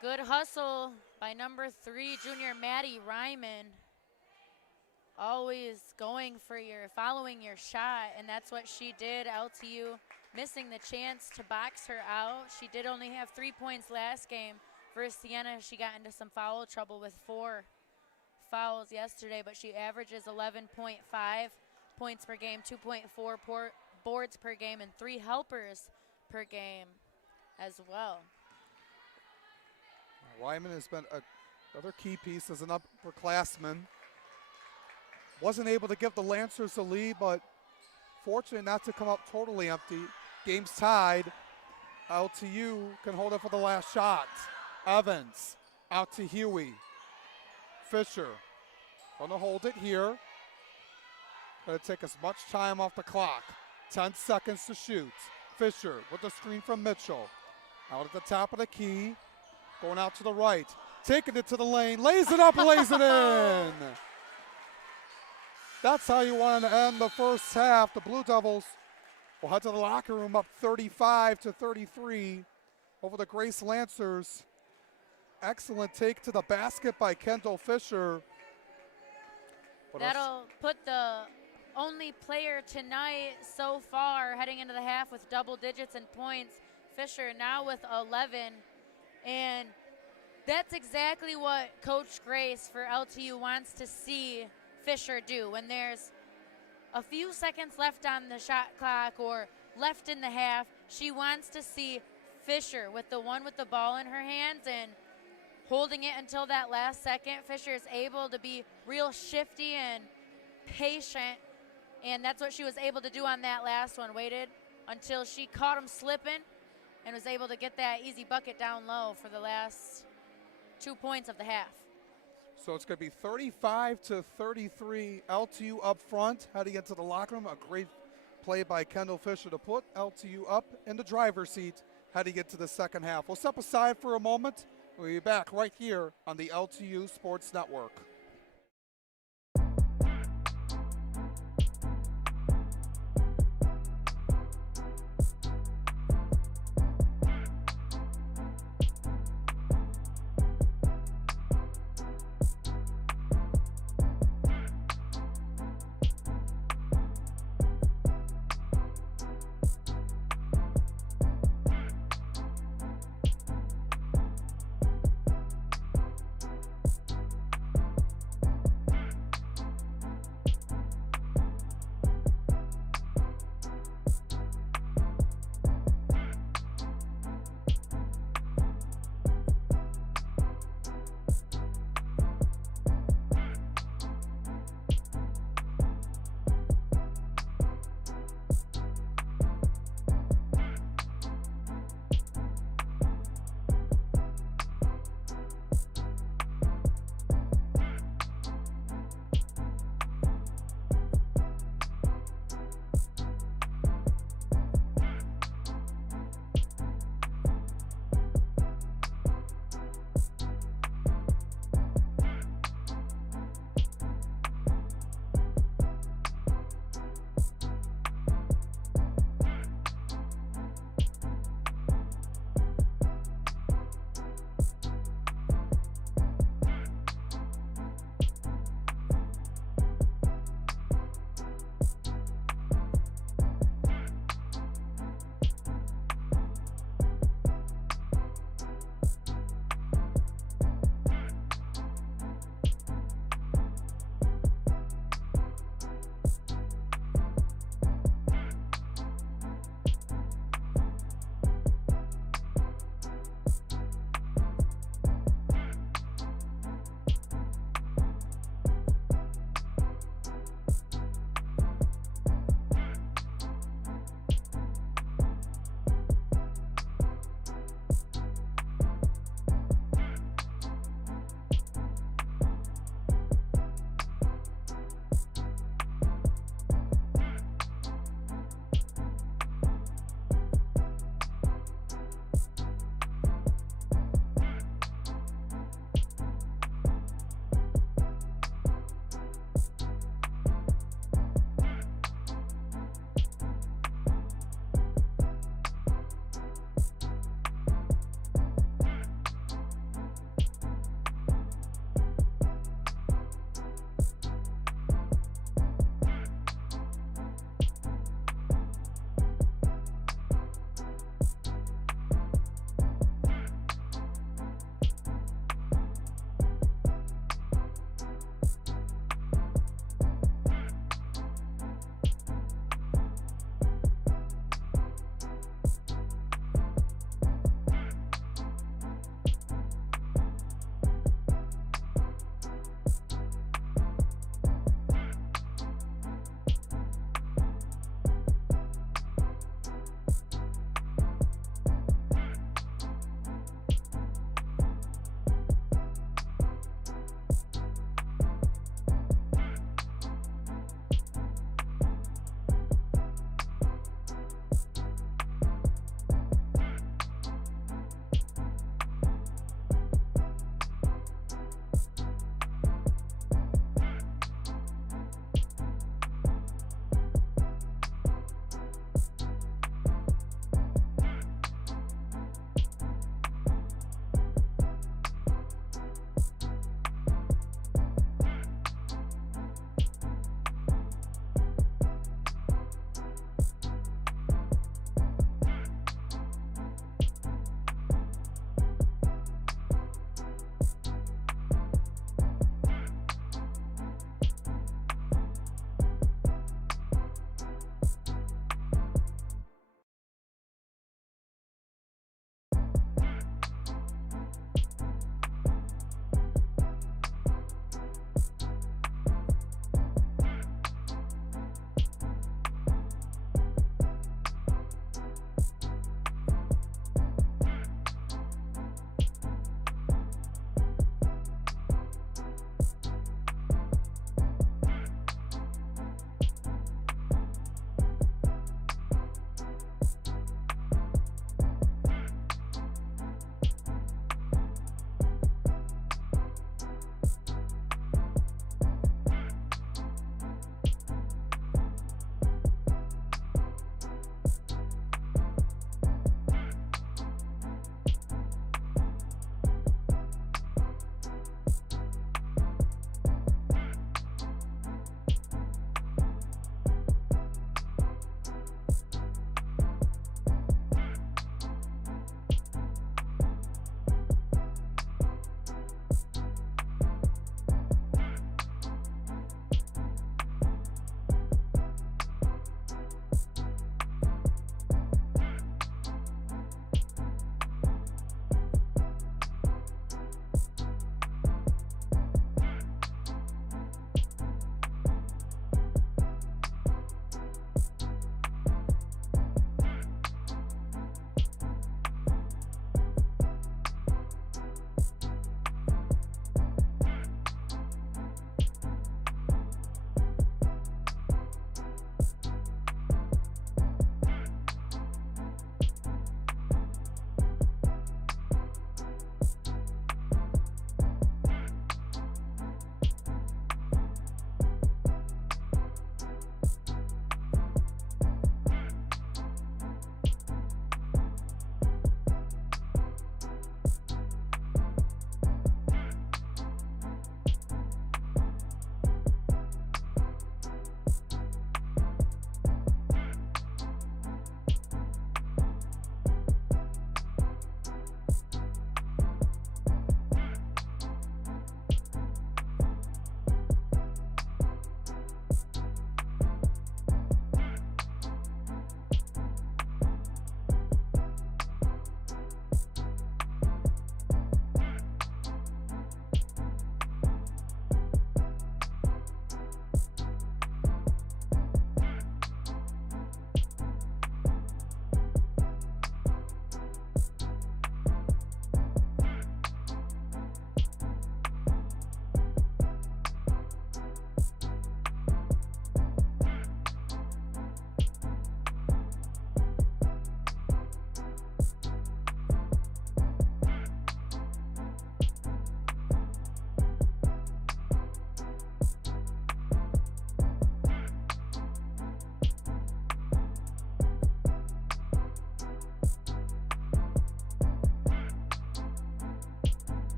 Good hustle by number 3, junior Maddie Ryman. Always following your shot, and that's what she did. LTU missing the chance to box her out. She did only have 3 points last game. Versus Siena, she got into some foul trouble with 4 fouls yesterday, but she averages 11.5 points per game, 2.4 boards per game, and 3 helpers per game as well. Ryman has been another key piece as an upperclassman. Wasn't able to give the Lancers the lead, but fortunate not to come up totally empty. Game's tied. LTU can hold it for the last shot. Evans out to Huey. Fisher gonna hold it here. Gonna take as much time off the clock. 10 seconds to shoot. Fisher with the screen from Mitchell. Out at the top of the key. Going out to the right. Taking it to the lane. Lays it up, lays it in. That's how you want to end the first half. The Blue Devils will head to the locker room up 35-33 over the Grace Lancers. Excellent take to the basket by Kendall Fisher. That'll put the only player tonight so far heading into the half with double digits in points. Fisher now with 11. And that's exactly what Coach Grace for LTU wants to see Fisher do. When there's a few seconds left on the shot clock or left in the half, she wants to see Fisher with the one with the ball in her hands and holding it until that last second. Fisher is able to be real shifty and patient, and that's what she was able to do on that last one. Waited until she caught him slipping and was able to get that easy bucket down low for the last 2 points of the half. So it's going to be 35-33, LTU up front, heading into the locker room. A great play by Kendall Fisher to put LTU up in the driver's seat, heading into the second half. We'll step aside for a moment. We'll be back right here on the LTU Sports Network.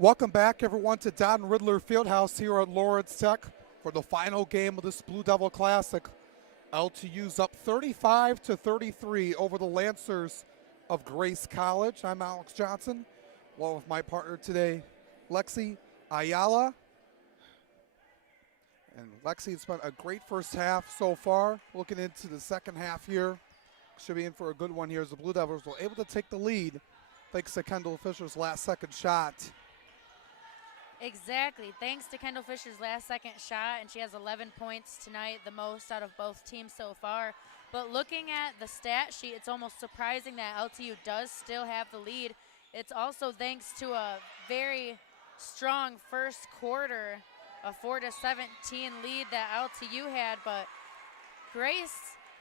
Welcome back, everyone, to Don Ridler Field House here at Lawrence Tech for the final game of this Blue Devil Classic. LTU's up 35-33 over the Lancers of Grace College. I'm Alex Johnson, along with my partner today, Lexi Ayala. And Lexi has spent a great first half so far. Looking into the second half here, should be in for a good one here as the Blue Devils were able to take the lead thanks to Kendall Fisher's last-second shot. Exactly. Thanks to Kendall Fisher's last-second shot, and she has 11 points tonight, the most out of both teams so far. But looking at the stat sheet, it's almost surprising that LTU does still have the lead. It's also thanks to a very strong first quarter, a 4-17 lead that LTU had. But Grace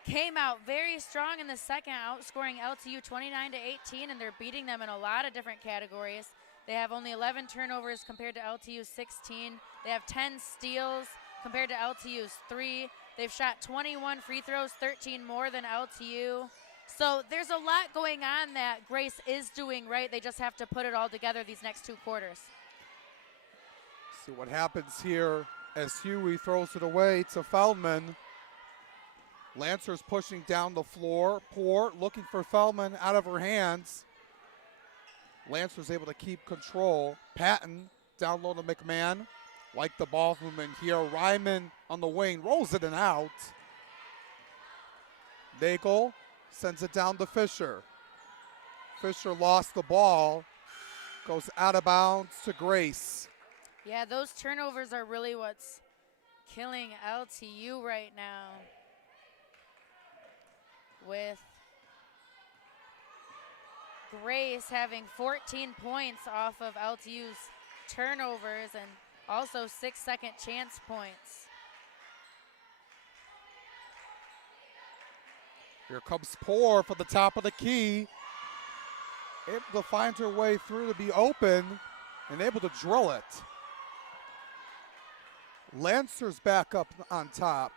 came out very strong in the second, outscoring LTU 29-18, and they're beating them in a lot of different categories. They have only 11 turnovers compared to LTU's 16. They have 10 steals compared to LTU's 3. They've shot 21 free throws, 13 more than LTU. So there's a lot going on that Grace is doing right. They just have to put it all together these next 2 quarters. See what happens here as Huey throws it away to Feldman. Lancers pushing down the floor. Poor looking for Feldman out of her hands. Lancers able to keep control. Patton down low to McMahon. Like the ball movement here. Ryman on the wing rolls it and out. Nagel sends it down to Fisher. Fisher lost the ball. Goes out of bounds to Grace. Yeah, those turnovers are really what's killing LTU right now. With Grace having 14 points off of LTU's turnovers and also 6 second chance points. Here comes Poor for the top of the key. Able to find her way through to be open and able to drill it. Lancers back up on top.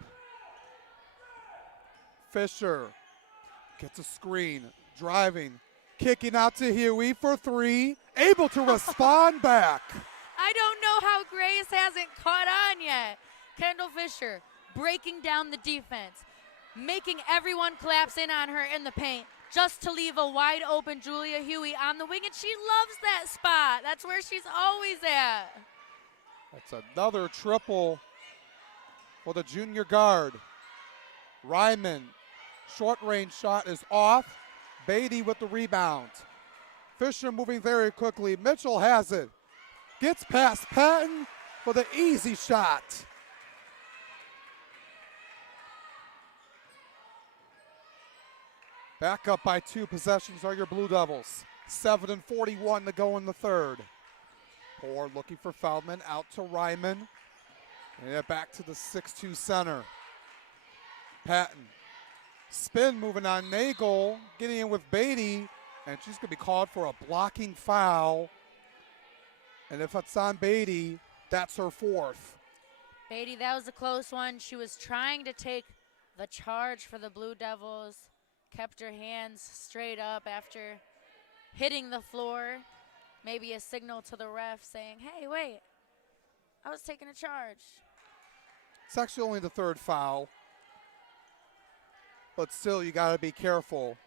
Fisher gets a screen, driving, kicking out to Huey for 3, able to respond back. I don't know how Grace hasn't caught on yet. Kendall Fisher breaking down the defense, making everyone collapse in on her in the paint just to leave a wide open Julia Huey on the wing, and she loves that spot. That's where she's always at. That's another triple for the junior guard. Ryman, short range shot is off. Beatty with the rebound. Fisher moving very quickly. Mitchell has it. Gets past Patton for the easy shot. Back up by 2 possessions are your Blue Devils. 7:41 to go in the third. Poor looking for Feldman, out to Ryman. And back to the 6'2 center. Patton. Spin moving on Nagel, getting in with Beatty, and she's going to be called for a blocking foul. And if it's on Beatty, that's her 4th. Beatty, that was a close one. She was trying to take the charge for the Blue Devils, kept her hands straight up after hitting the floor. Maybe a signal to the ref saying, hey, wait, I was taking a charge. It's actually only the 3rd foul. But still, you got to be careful.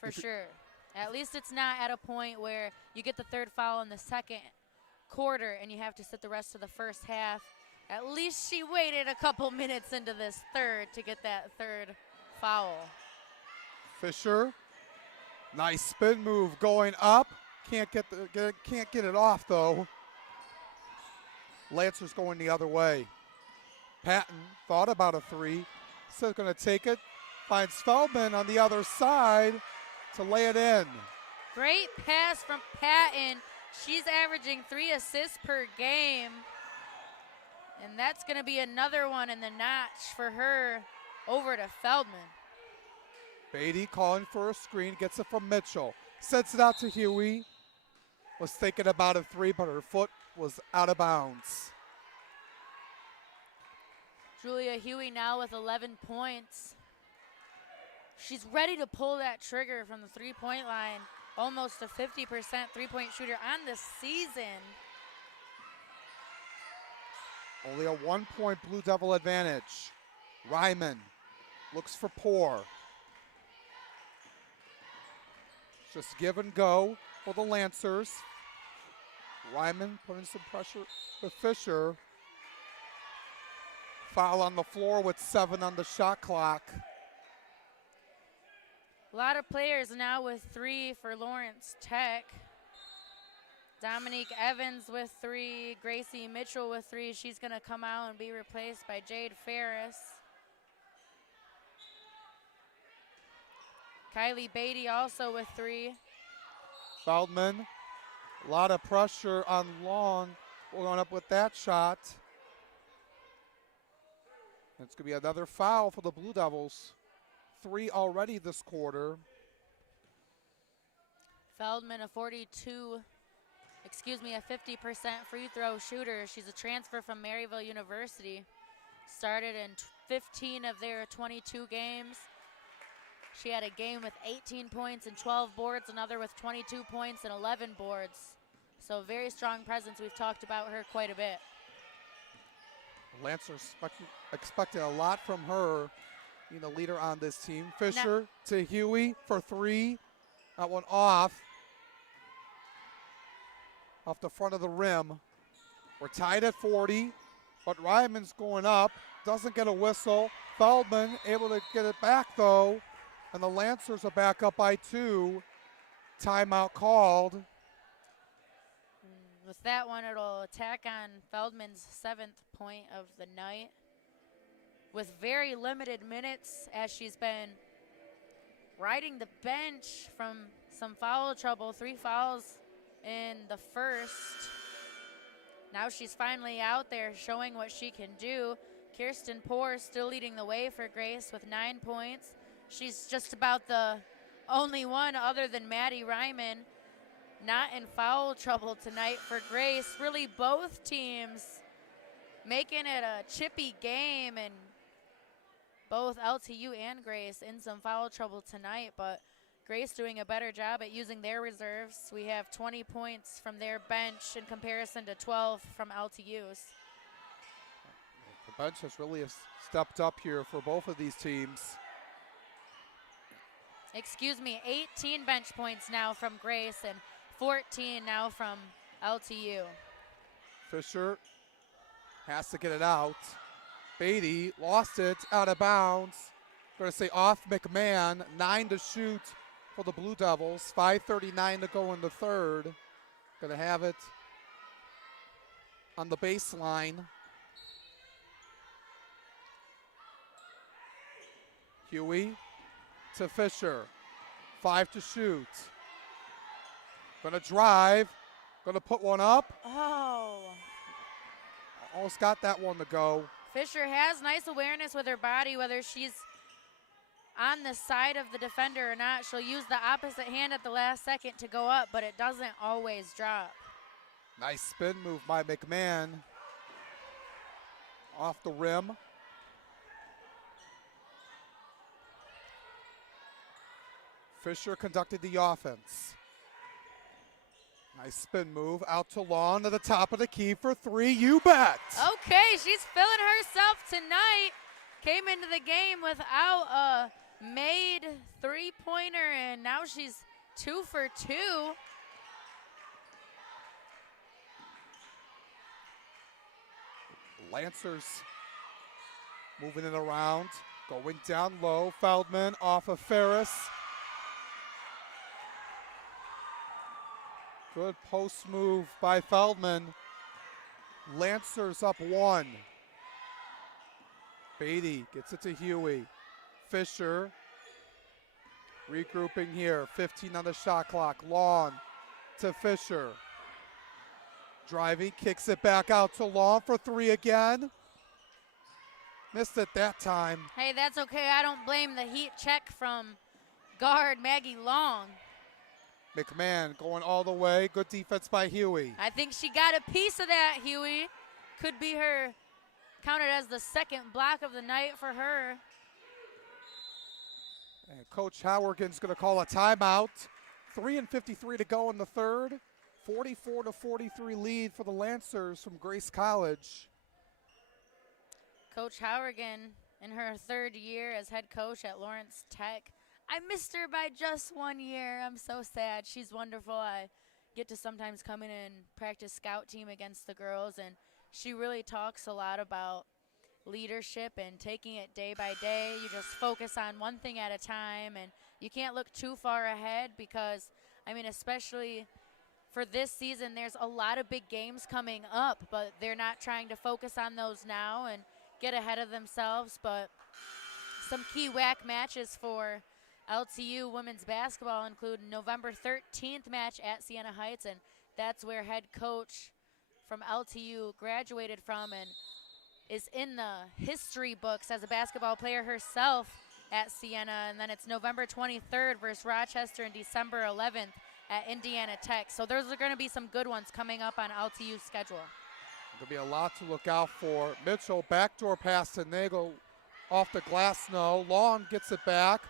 For sure. At least it's not at a point where you get the 3rd foul in the second quarter and you have to sit the rest of the first half. At least she waited a couple minutes into this third to get that 3rd foul. Fisher, nice spin move going up. Can't get it off though. Lancers going the other way. Patton thought about a 3. Still going to take it. Finds Feldman on the other side to lay it in. Great pass from Patton. She's averaging 3 assists per game. And that's going to be another one in the notch for her over to Feldman. Beatty calling for a screen, gets it from Mitchell. Sets it out to Huey. Was thinking about a 3, but her foot was out of bounds. Julia Huey now with 11 points. She's ready to pull that trigger from the 3-point line. almost a 50% three-point shooter on the season. Only a 1-point Blue Devil advantage. Ryman looks for Poor. Just give and go for the Lancers. Ryman putting some pressure with Fisher. Foul on the floor with 7 on the shot clock. A lot of players now with 3 for Lawrence Tech. Dominique Evans with 3, Gracie Mitchell with 3. She's going to come out and be replaced by Jade Ferris. Kylie Beatty also with 3. Feldman, a lot of pressure on Long, going up with that shot. It's going to be another foul for the Blue Devils. 3 already this quarter. Feldman, a 50% free throw shooter. She's a transfer from Maryville University. Started in 15 of their 22 games. She had a game with 18 points and 12 boards, another with 22 points and 11 boards. So very strong presence. We've talked about her quite a bit. Lancers expecting a lot from her, being the leader on this team. Fisher to Huey for 3. That one off the front of the rim. We're tied at 40, but Ryman's going up. Doesn't get a whistle. Feldman able to get it back, though. And the Lancers are back up by 2. Timeout called. With that one, it'll attack on Feldman's 7th point of the night. With very limited minutes, as she's been riding the bench from some foul trouble. 3 fouls in the first. Now she's finally out there showing what she can do. Kirsten Poor still leading the way for Grace with 9 points. She's just about the only one other than Maddie Ryman not in foul trouble tonight for Grace. Really both teams making it a chippy game, and both LTU and Grace in some foul trouble tonight, but Grace doing a better job at using their reserves. We have 20 points from their bench in comparison to 12 from LTU's. The bench has really stepped up here for both of these teams. 18 bench points now from Grace and 14 now from LTU. Fisher has to get it out. Beatty lost it out of bounds. Going to say off McMahon. 9 to shoot for the Blue Devils. 5:39 to go in the third. Going to have it on the baseline. Huey to Fisher. 5 to shoot. Going to drive. Going to put one up. Oh. Almost got that one to go. Fisher has nice awareness with her body, whether she's on the side of the defender or not. She'll use the opposite hand at the last second to go up, but it doesn't always drop. Nice spin move by McMahon. Off the rim. Fisher conducted the offense. Nice spin move out to Lawn to the top of the key for 3. You bet. Okay, she's feeling herself tonight. Came into the game without a made 3-pointer, and now she's 2 for 2. Lancers moving it around, going down low. Feldman off of Ferris. Good post move by Feldman. Lancers up 1. Beatty gets it to Huey. Fisher regrouping here. 15 on the shot clock. Long to Fisher. Driving, kicks it back out to Long for 3 again. Missed it that time. Hey, that's okay. I don't blame the heat check from guard Maggie Long. McMahon going all the way. Good defense by Huey. I think she got a piece of that, Huey. Could be her, counted as the second block of the night for her. And Coach Howerton's going to call a timeout. 3:53 to go in the third. 44-43 lead for the Lancers from Grace College. Coach Hourigan in her third year as head coach at Lawrence Tech. I missed her by just 1 year. I'm so sad. She's wonderful. I get to sometimes come in and practice scout team against the girls, and she really talks a lot about leadership and taking it day by day. You just focus on one thing at a time, and you can't look too far ahead because, I mean, especially for this season, there's a lot of big games coming up, but they're not trying to focus on those now and get ahead of themselves. But some key WAC matches for LTU women's basketball include November 13th match at Siena Heights, and that's where head coach from LTU graduated from and is in the history books as a basketball player herself at Siena. And then it's November 23rd versus Rochester and December 11th at Indiana Tech. So those are going to be some good ones coming up on LTU's schedule. There'll be a lot to look out for. Mitchell, backdoor pass to Nagel off the glass. No, Long gets it back,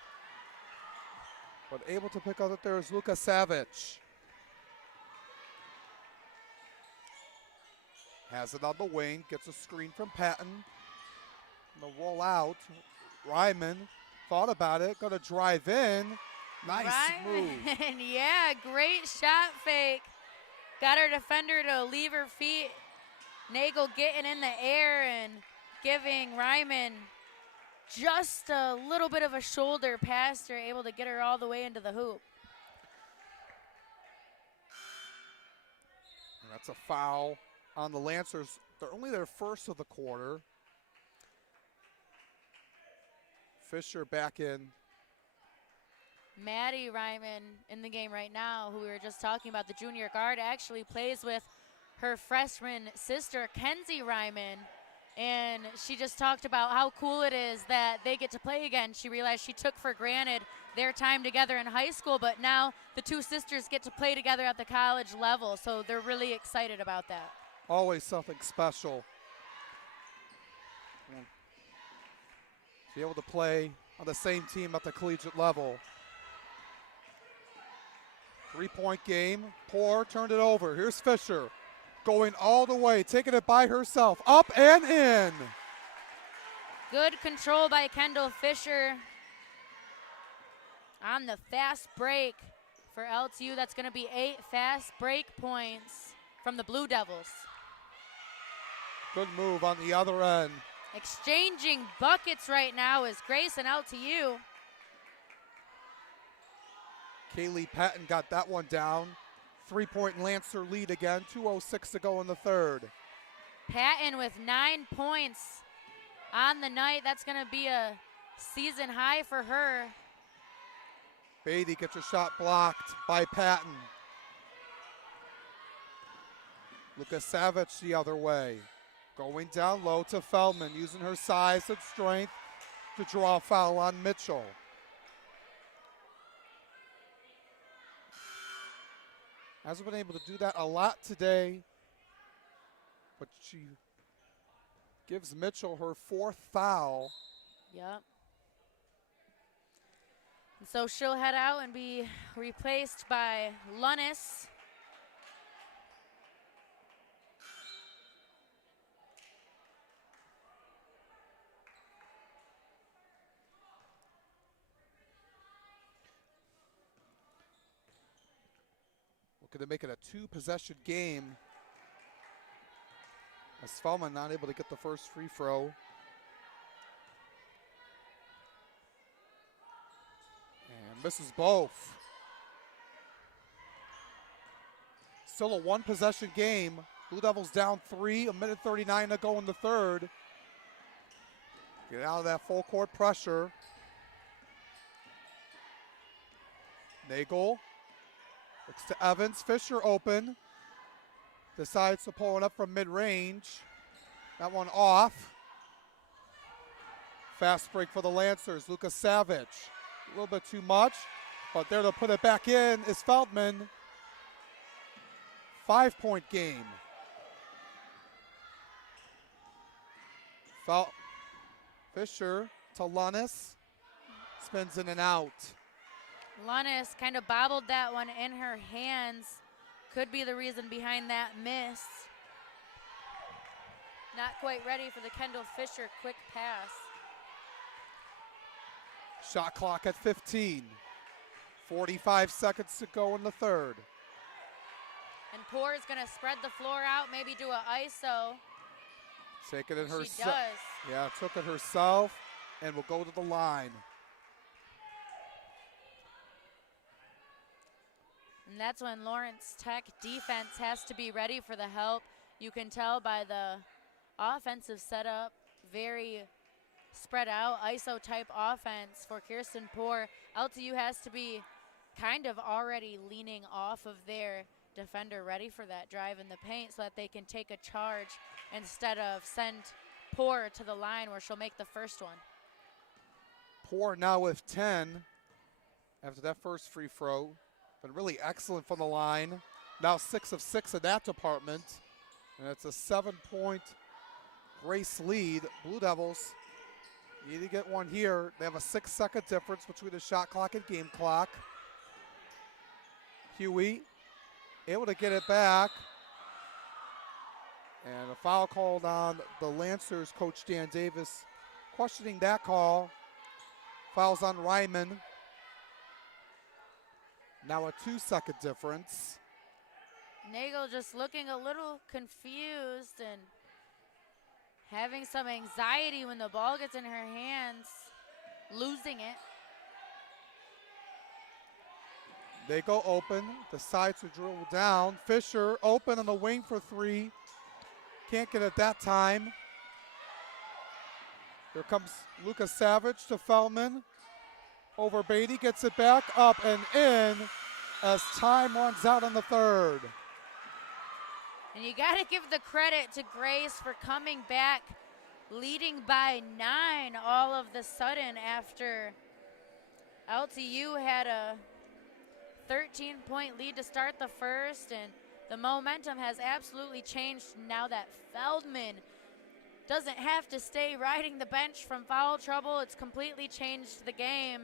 but able to pick up it there is Luka Savic. Has it on the wing, gets a screen from Patton. The roll out. Ryman thought about it, gonna drive in. Nice move. Yeah, great shot fake. Got her defender to leave her feet. Nagel getting in the air and giving Ryman just a little bit of a shoulder past her, able to get her all the way into the hoop. And that's a foul on the Lancers. They're only their first of the quarter. Fisher back in. Maddie Ryman in the game right now, who we were just talking about, the junior guard, actually plays with her freshman sister, Kenzie Ryman. And she just talked about how cool it is that they get to play again. She realized she took for granted their time together in high school, but now the two sisters get to play together at the college level. So they're really excited about that. Always something special. To be able to play on the same team at the collegiate level. 3-point game. Poor turned it over. Here's Fisher going all the way, taking it by herself. Up and in. Good control by Kendall Fisher on the fast break for LTU. That's going to be 8 fast break points from the Blue Devils. Good move on the other end. Exchanging buckets right now is Grace and LTU. Kaylee Patton got that one down. 3-point Lancer lead again. 2:06 to go in the third. Patton with 9 points on the night. That's going to be a season high for her. Beatty gets her shot blocked by Patton. Luka Savic the other way. Going down low to Feldman, using her size and strength to draw a foul on Mitchell. Hasn't been able to do that a lot today, but she gives Mitchell her 4th foul. Yep. And so she'll head out and be replaced by Lunis. Looking to make it a 2-possession game. As Feldman not able to get the first free throw. And misses both. Still a 1-possession game. Blue Devils down 3, a minute 39 to go in the third. Get out of that full court pressure. Nagel looks to Evans. Fisher open. Decides to pull it up from mid-range. That one off. Fast break for the Lancers. Luka Savic. A little bit too much, but there to put it back in is Feldman. 5-point game. Fisher to Lunis. Spins in and out. Lunis kind of bobbled that one in her hands. Could be the reason behind that miss. Not quite ready for the Kendall Fisher quick pass. Shot clock at 15. 45 seconds to go in the third. And Poor is going to spread the floor out, maybe do an ISO. Take it in herself. She does. Yeah, took it herself and will go to the line. And that's when Lawrence Tech defense has to be ready for the help. You can tell by the offensive setup, very spread out, ISO type offense for Kirsten Poor. LTU has to be kind of already leaning off of their defender, ready for that drive in the paint so that they can take a charge instead of send Poor to the line where she'll make the first one. Poor now with 10 after that first free throw. Been really excellent from the line. Now 6 of 6 in that department. And it's a 7-point Grace lead. Blue Devils need to get one here. They have a 6-second difference between the shot clock and game clock. Huey able to get it back. And a foul called on the Lancers, Coach Dan Davis questioning that call. Fouls on Ryman. Now a 2-second difference. Nagel just looking a little confused and having some anxiety when the ball gets in her hands, losing it. They go open, decide to drill down. Fisher open on the wing for 3. Can't get it that time. Here comes Lucas Savage to Feldman. Over Beatty, gets it back, up and in as time runs out in the third. And you got to give the credit to Grace for coming back, leading by 9 all of the sudden after LTU had a 13-point lead to start the first, and the momentum has absolutely changed now that Feldman doesn't have to stay riding the bench from foul trouble. It's completely changed the game.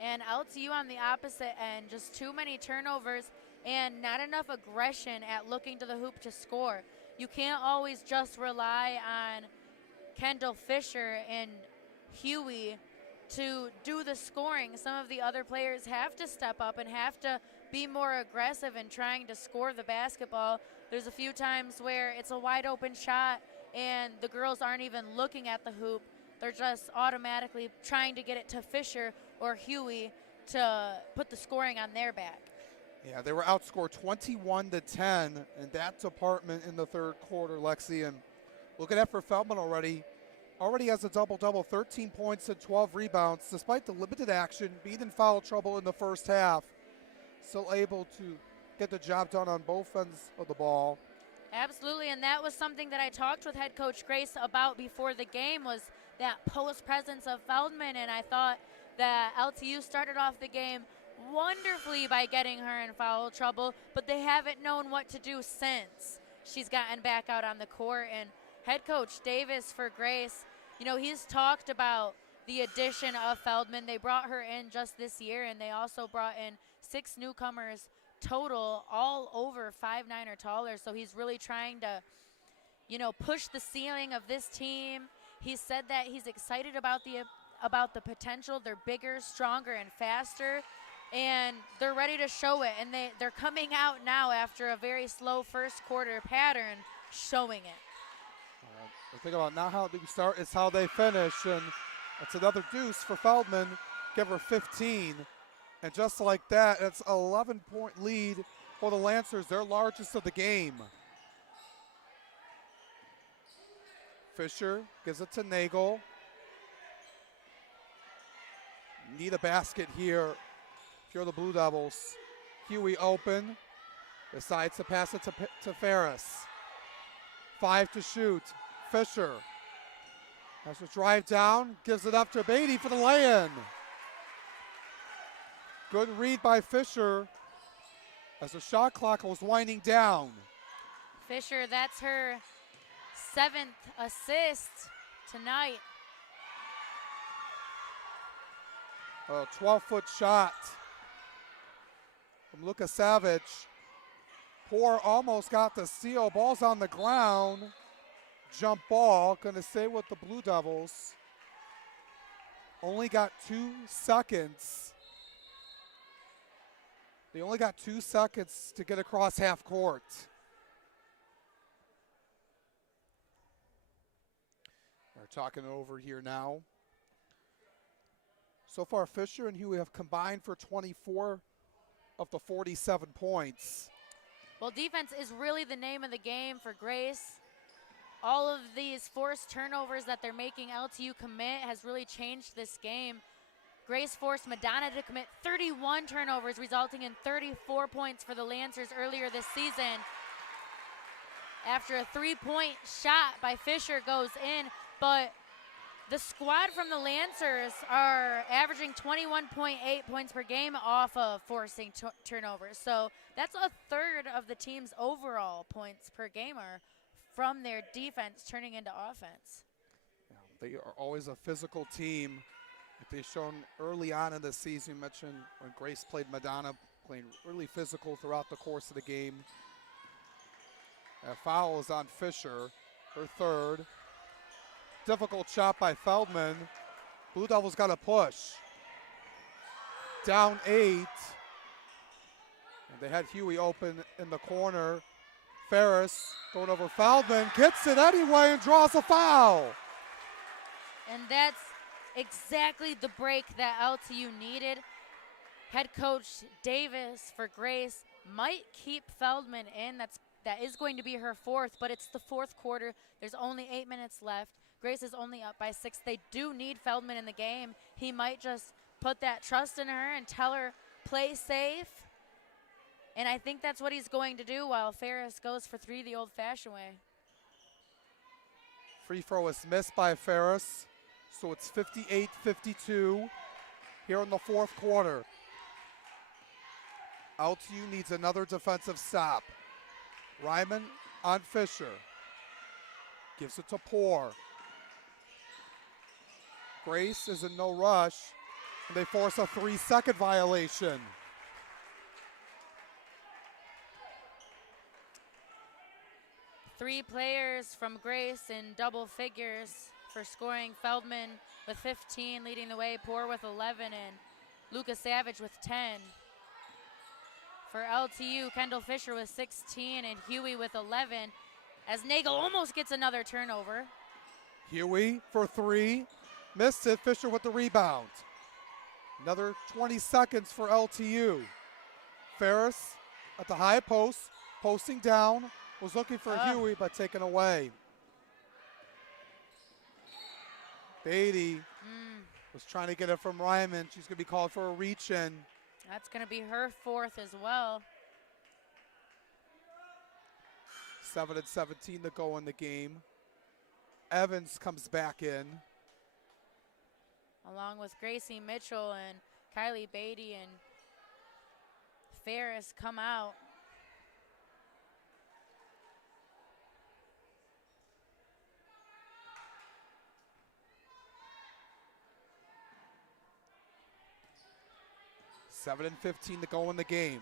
And LTU on the opposite end, just too many turnovers and not enough aggression at looking to the hoop to score. You can't always just rely on Kendall Fisher and Huey to do the scoring. Some of the other players have to step up and have to be more aggressive in trying to score the basketball. There's a few times where it's a wide open shot and the girls aren't even looking at the hoop. They're just automatically trying to get it to Fisher or Huey to put the scoring on their back. Yeah, they were outscored 21-10 in that department in the third quarter, Lexi. And look at that for Feldman already. Already has a double-double, 13 points and 12 rebounds, despite the limited action, being in foul trouble in the first half. Still able to get the job done on both ends of the ball. Absolutely, and that was something that I talked with head coach Grace about before the game, was that post presence of Feldman, and I thought that LTU started off the game wonderfully by getting her in foul trouble, but they haven't known what to do since she's gotten back out on the court. And head coach Davis for Grace, you know, he's talked about the addition of Feldman. They brought her in just this year, and they also brought in 6 newcomers total, all over 5'9" or taller. So he's really trying to, you know, push the ceiling of this team. He said that he's excited about the potential. They're bigger, stronger, and faster, and they're ready to show it. And they're coming out now after a very slow first quarter pattern, showing it. The thing about not how they start is how they finish, and that's another deuce for Feldman. Give her 15, and just like that, it's an 11-point lead for the Lancers, their largest of the game. Fisher gives it to Nagel. Need a basket here if you're the Blue Devils. Huey open, decides to pass it to Ferris. 5 to shoot. Fisher has to drive down, gives it up to Beatty for the lay-in. Good read by Fisher as the shot clock was winding down. Fisher, that's her 7th assist tonight. A 12-foot shot from Luka Savage. Poor almost got the steal. Ball's on the ground. Jump ball. Going to stay with the Blue Devils. Only got 2 seconds. They only got 2 seconds to get across half court. We're talking over here now. So far, Fisher and Huey have combined for 24 of the 47 points. Well, defense is really the name of the game for Grace. All of these forced turnovers that they're making LTU commit has really changed this game. Grace forced Madonna to commit 31 turnovers, resulting in 34 points for the Lancers earlier this season. After a 3-point shot by Fisher goes in, but the squad from the Lancers are averaging 21.8 points per game off of forcing turnovers. So that's a third of the team's overall points per game are from their defense turning into offense. Yeah, they are always a physical team. They've shown early on in the season, you mentioned when Grace played Madonna, playing really physical throughout the course of the game. A foul is on Fisher, her third. Difficult shot by Feldman. Blue Devils got a push. Down 8. And they had Huey open in the corner. Ferris going over Feldman, gets it anyway and draws a foul. And that's exactly the break that LTU needed. Head coach Davis for Grace might keep Feldman in. That is going to be her fourth, but it's the fourth quarter. There's only 8 minutes left. Grace is only up by 6. They do need Feldman in the game. He might just put that trust in her and tell her, play safe. And I think that's what he's going to do while Ferris goes for 3 the old-fashioned way. Free throw is missed by Ferris, so it's 58-52 here in the fourth quarter. LTU needs another defensive stop. Ryman on Fisher. Gives it to Poor. Grace is in no rush, and they force a 3-second violation. Three players from Grace in double figures for scoring. Feldman with 15 leading the way, Poor with 11, and Lucas Savage with 10. For LTU, Kendall Fisher with 16 and Huey with 11 as Nagel almost gets another turnover. Huey for 3, missed it. Fisher with the rebound. Another 20 seconds for LTU. Ferris at the high post, posting down, was looking for Huey but taken away. Beatty was trying to get it from Ryman. She's going to be called for a reach-in. That's going to be her fourth as well. 7:17 to go in the game. Evans comes back in. Along with Gracie Mitchell and Kylie Beatty and Ferris come out. Seven and 15 to go in the game.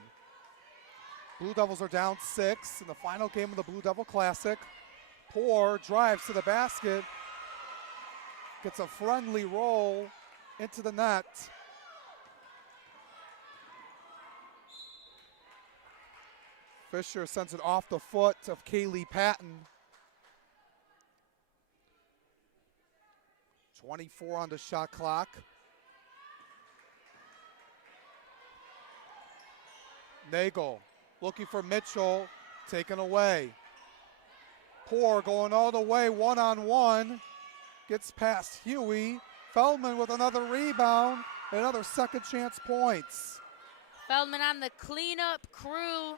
Blue Devils are down 6 in the final game of the Blue Devil Classic. Poor drives to the basket. Gets a friendly roll into the net. Fisher sends it off the foot of Kaylee Patton. 24 on the shot clock. Nagel looking for Mitchell, taken away. Poor going all the way, one-on-one. Gets past Huey. Feldman with another rebound, another second chance points. Feldman on the cleanup crew.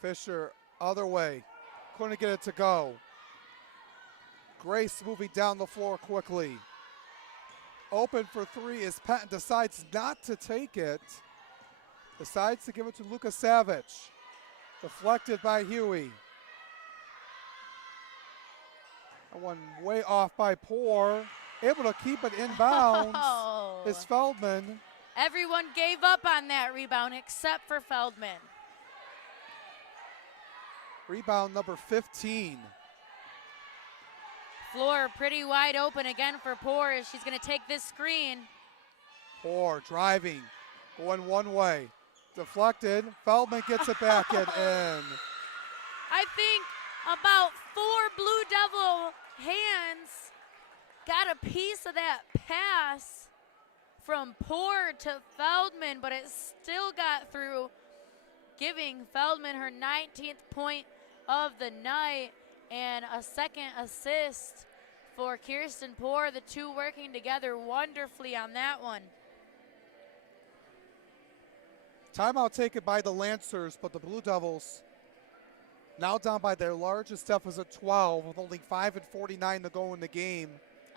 Fisher, other way, couldn't get it to go. Grace moving down the floor quickly. Open for 3 as Patton decides not to take it. Decides to give it to Lucas Savage. Deflected by Huey. That one way off by Poor. able to keep it in bounds Oh. is Feldman. Everyone gave up on that rebound except for Feldman. Rebound number 15. Floor pretty wide open again for Poor as she's going to take this screen. Poor driving, going one way. Deflected. Feldman gets it back and in. I think about 4 Blue Devil hands got a piece of that pass from Poor to Feldman, but it still got through, giving Feldman her 19th point of the night and a second assist for Kirsten Poor. The two working together wonderfully on that one. Timeout taken by the Lancers, but the Blue Devils now down by their largest deficit 12 with only 5:49 to go in the game.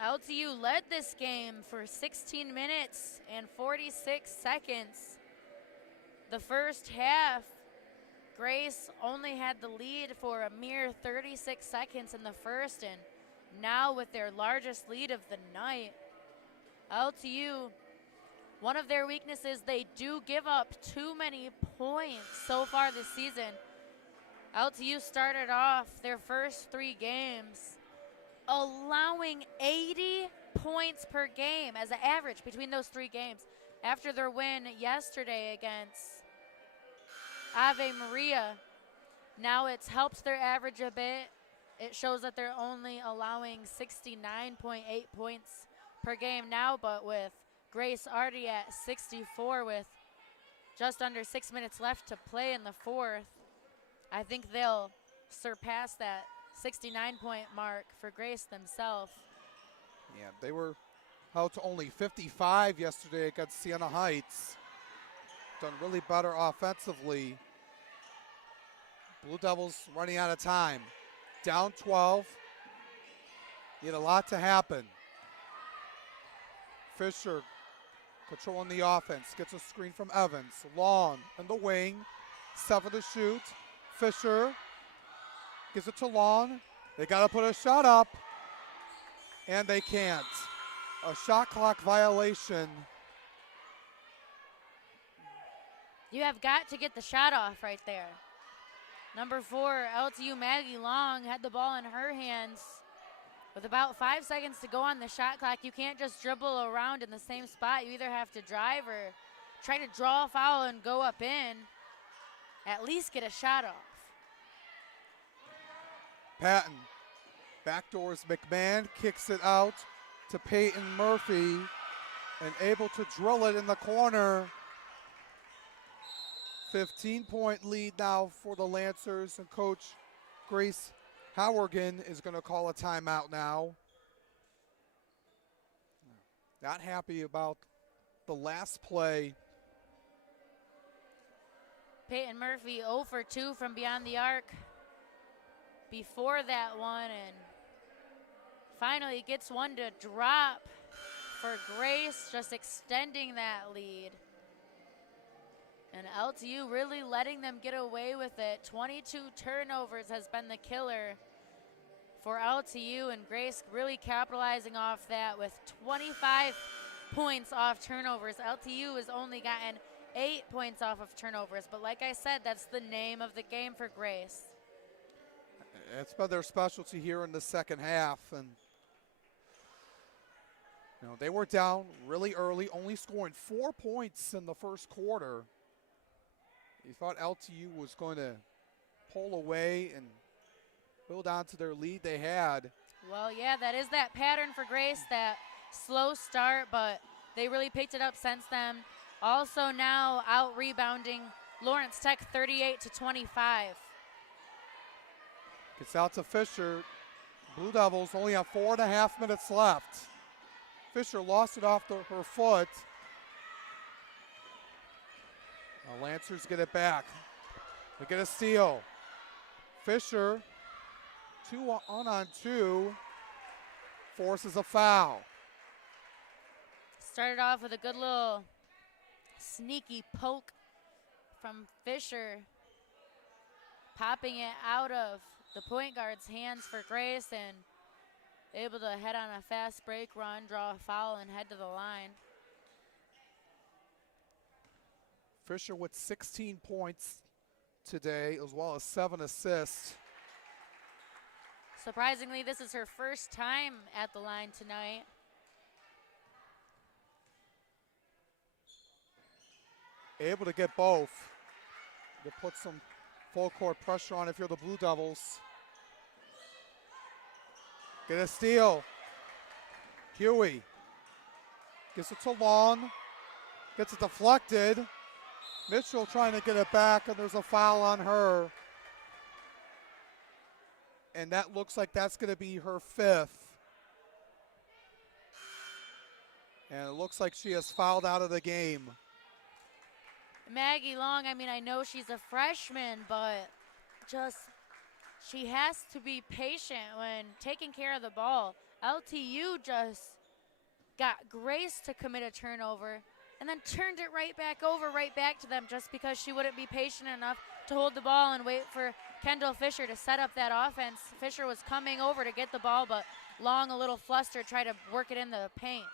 LTU led this game for 16 minutes and 46 seconds. The first half, Grace only had the lead for a mere 36 seconds in the first, and now with their largest lead of the night, LTU, one of their weaknesses, they do give up too many points so far this season. LTU started off their first 3 games allowing 80 points per game as an average between those 3 games. After their win yesterday against Ave Maria, now it's helped their average a bit. It shows that they're only allowing 69.8 points per game now, but with Grace already at 64 with just under 6 minutes left to play in the fourth, I think they'll surpass that 69-point mark for Grace themselves. Yeah, they were held to only 55 yesterday against Siena Heights. Done really better offensively. Blue Devils running out of time. Down 12. Need a lot to happen. Fisher controlling the offense. Gets a screen from Evans. Long in the wing. 7 to shoot. Fisher gives it to Long. They got to put a shot up. And they can't. A shot clock violation. You have got to get the shot off right there. Number 4, LTU Maggie Long had the ball in her hands with about 5 seconds to go on the shot clock. You can't just dribble around in the same spot. You either have to drive or try to draw a foul and go up in. At least get a shot off. Patton backdoors McMahon, kicks it out to Peyton Murphy, and able to drill it in the corner. 15-point lead now for the Lancers, and Coach Grace Howergan is going to call a timeout now. Not happy about the last play. Peyton Murphy 0 for 2 from beyond the arc before that one, and finally gets one to drop for Grace, just extending that lead. And LTU really letting them get away with it. 22 turnovers has been the killer for LTU, and Grace really capitalizing off that with 25 points off turnovers. LTU has only gotten 8 points off of turnovers, but like I said, that's the name of the game for Grace. It's been their specialty here in the second half, and they were down really early, only scoring 4 points in the first quarter. You thought LTU was going to pull away and build on to their lead they had. Well, yeah, that is that pattern for Grace, that slow start, but they really picked it up since then. Also now out rebounding Lawrence Tech 38-25. Gets out to Fisher. Blue Devils only have 4.5 minutes left. Fisher lost it off her foot. The Lancers get it back. They get a steal. Fisher, 2-on-2, forces a foul. Started off with a good little sneaky poke from Fisher, popping it out of the point guard's hands for Grace, and able to head on a fast break run, draw a foul, and head to the line. Fisher with 16 points today, as well as 7 assists. Surprisingly, this is her first time at the line tonight. Able to get both. To put some full court pressure on if you're the Blue Devils. Get a steal. Huey gives it to Long. Gets it deflected. Mitchell trying to get it back, and there's a foul on her. And that looks like that's going to be her 5th. And it looks like she has fouled out of the game. Maggie Long, I mean, I know she's a freshman, but she has to be patient when taking care of the ball. LTU just got Grace to commit a turnover and then turned it right back to them just because she wouldn't be patient enough to hold the ball and wait for Kendall Fisher to set up that offense. Fisher was coming over to get the ball, but Long, a little flustered, tried to work it in the paint.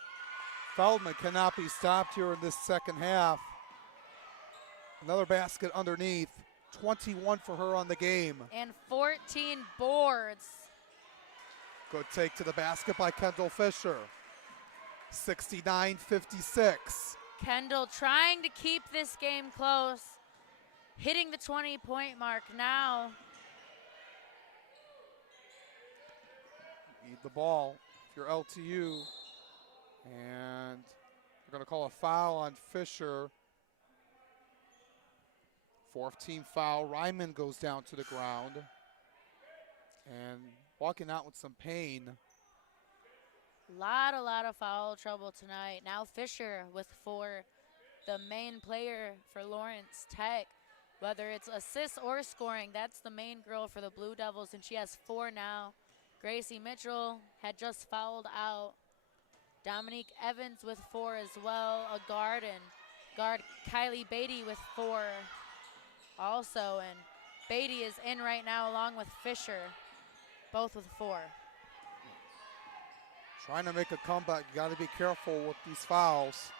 Feldman cannot be stopped here in this second half. Another basket underneath. 21 for her on the game. And 14 boards. Good take to the basket by Kendall Fisher. 69-56. Kendall trying to keep this game close. Hitting the 20-point mark now. Need the ball if you're LTU. And we're going to call a foul on Fisher. 4th team foul. Ryman goes down to the ground. And walking out with some pain. Lot of foul trouble tonight. Now Fisher with 4, the main player for Lawrence Tech. Whether it's assists or scoring, that's the main girl for the Blue Devils, and she has 4 now. Gracie Mitchell had just fouled out. Dominique Evans with 4 as well, a guard, and guard Kylie Beatty with 4 also, and Beatty is in right now along with Fisher, both with 4. Trying to make a comeback. You got to be careful with these fouls.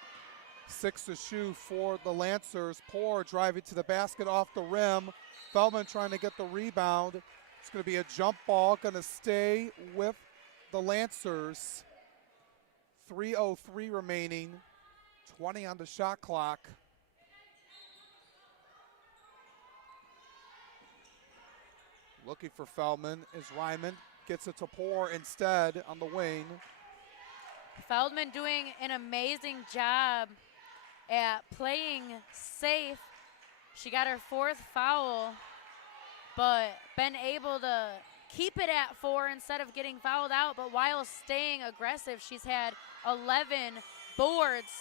6 to shoot for the Lancers. Poor driving to the basket off the rim. Feldman trying to get the rebound. It's going to be a jump ball. Going to stay with the Lancers. 3:03 remaining. 20 on the shot clock. Looking for Feldman is Ryman. Gets it to Poor instead on the wing. Feldman doing an amazing job at playing safe. She got her 4th foul, but been able to keep it at 4 instead of getting fouled out. But while staying aggressive, she's had 11 boards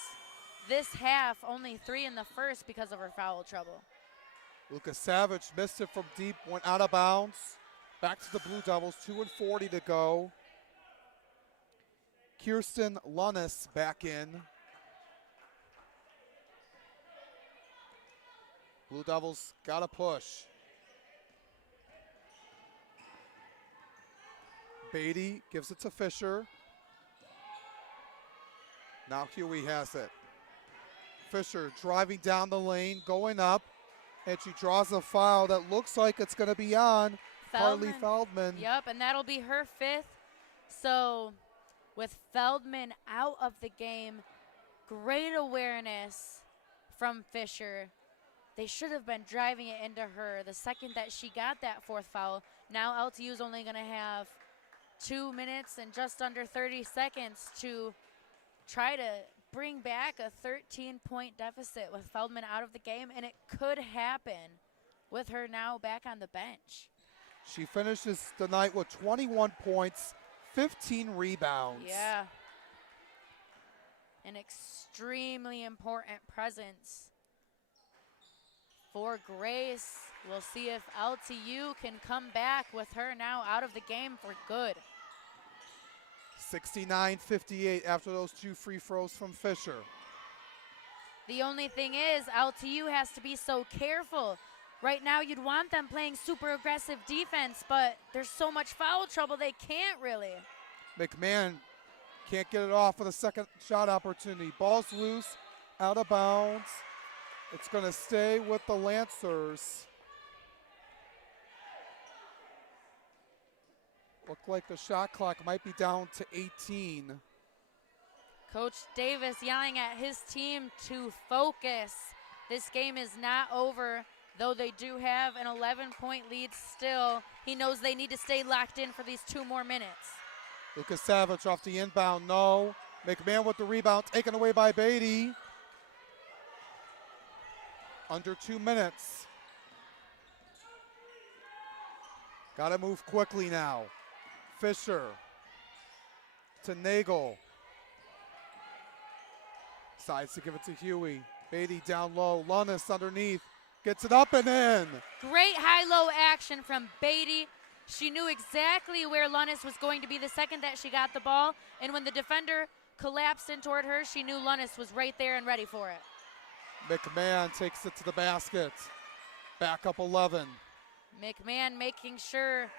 this half, only 3 in the first because of her foul trouble. Lucas Savage missed it from deep, went out of bounds. Back to the Blue Devils, 2:40 to go. Kirsten Lunnis back in. Blue Devils got to push. Beatty gives it to Fisher. Now Huey has it. Fisher driving down the lane, going up, and she draws a foul that looks like it's going to be on Carly Feldman. Yep, and that'll be her 5th. So with Feldman out of the game, great awareness from Fisher. They should have been driving it into her the second that she got that 4th foul. Now LTU is only going to have 2 minutes and just under 30 seconds to try to bring back a 13-point deficit with Feldman out of the game, and it could happen with her now back on the bench. She finishes the night with 21 points, 15 rebounds. Yeah. An extremely important presence for Grace. We'll see if LTU can come back with her now out of the game for good. 69-58 after those 2 free throws from Fisher. The only thing is LTU has to be so careful. Right now you'd want them playing super aggressive defense, but there's so much foul trouble they can't really. McMahon can't get it off with a second shot opportunity. Ball's loose, out of bounds. It's going to stay with the Lancers. Look like the shot clock might be down to 18. Coach Davis yelling at his team to focus. This game is not over, though they do have an 11-point lead still. He knows they need to stay locked in for these 2 more minutes. Lucas Savage off the inbound, no. McMahon with the rebound, taken away by Beatty. Under 2 minutes. Got to move quickly now. Fisher to Nagel. Decides to give it to Huey. Beatty down low. Lunis underneath. Gets it up and in. Great high-low action from Beatty. She knew exactly where Lunis was going to be the second that she got the ball. And when the defender collapsed in toward her, she knew Lunis was right there and ready for it. McMahon takes it to the basket. Back up 11. McMahon making sure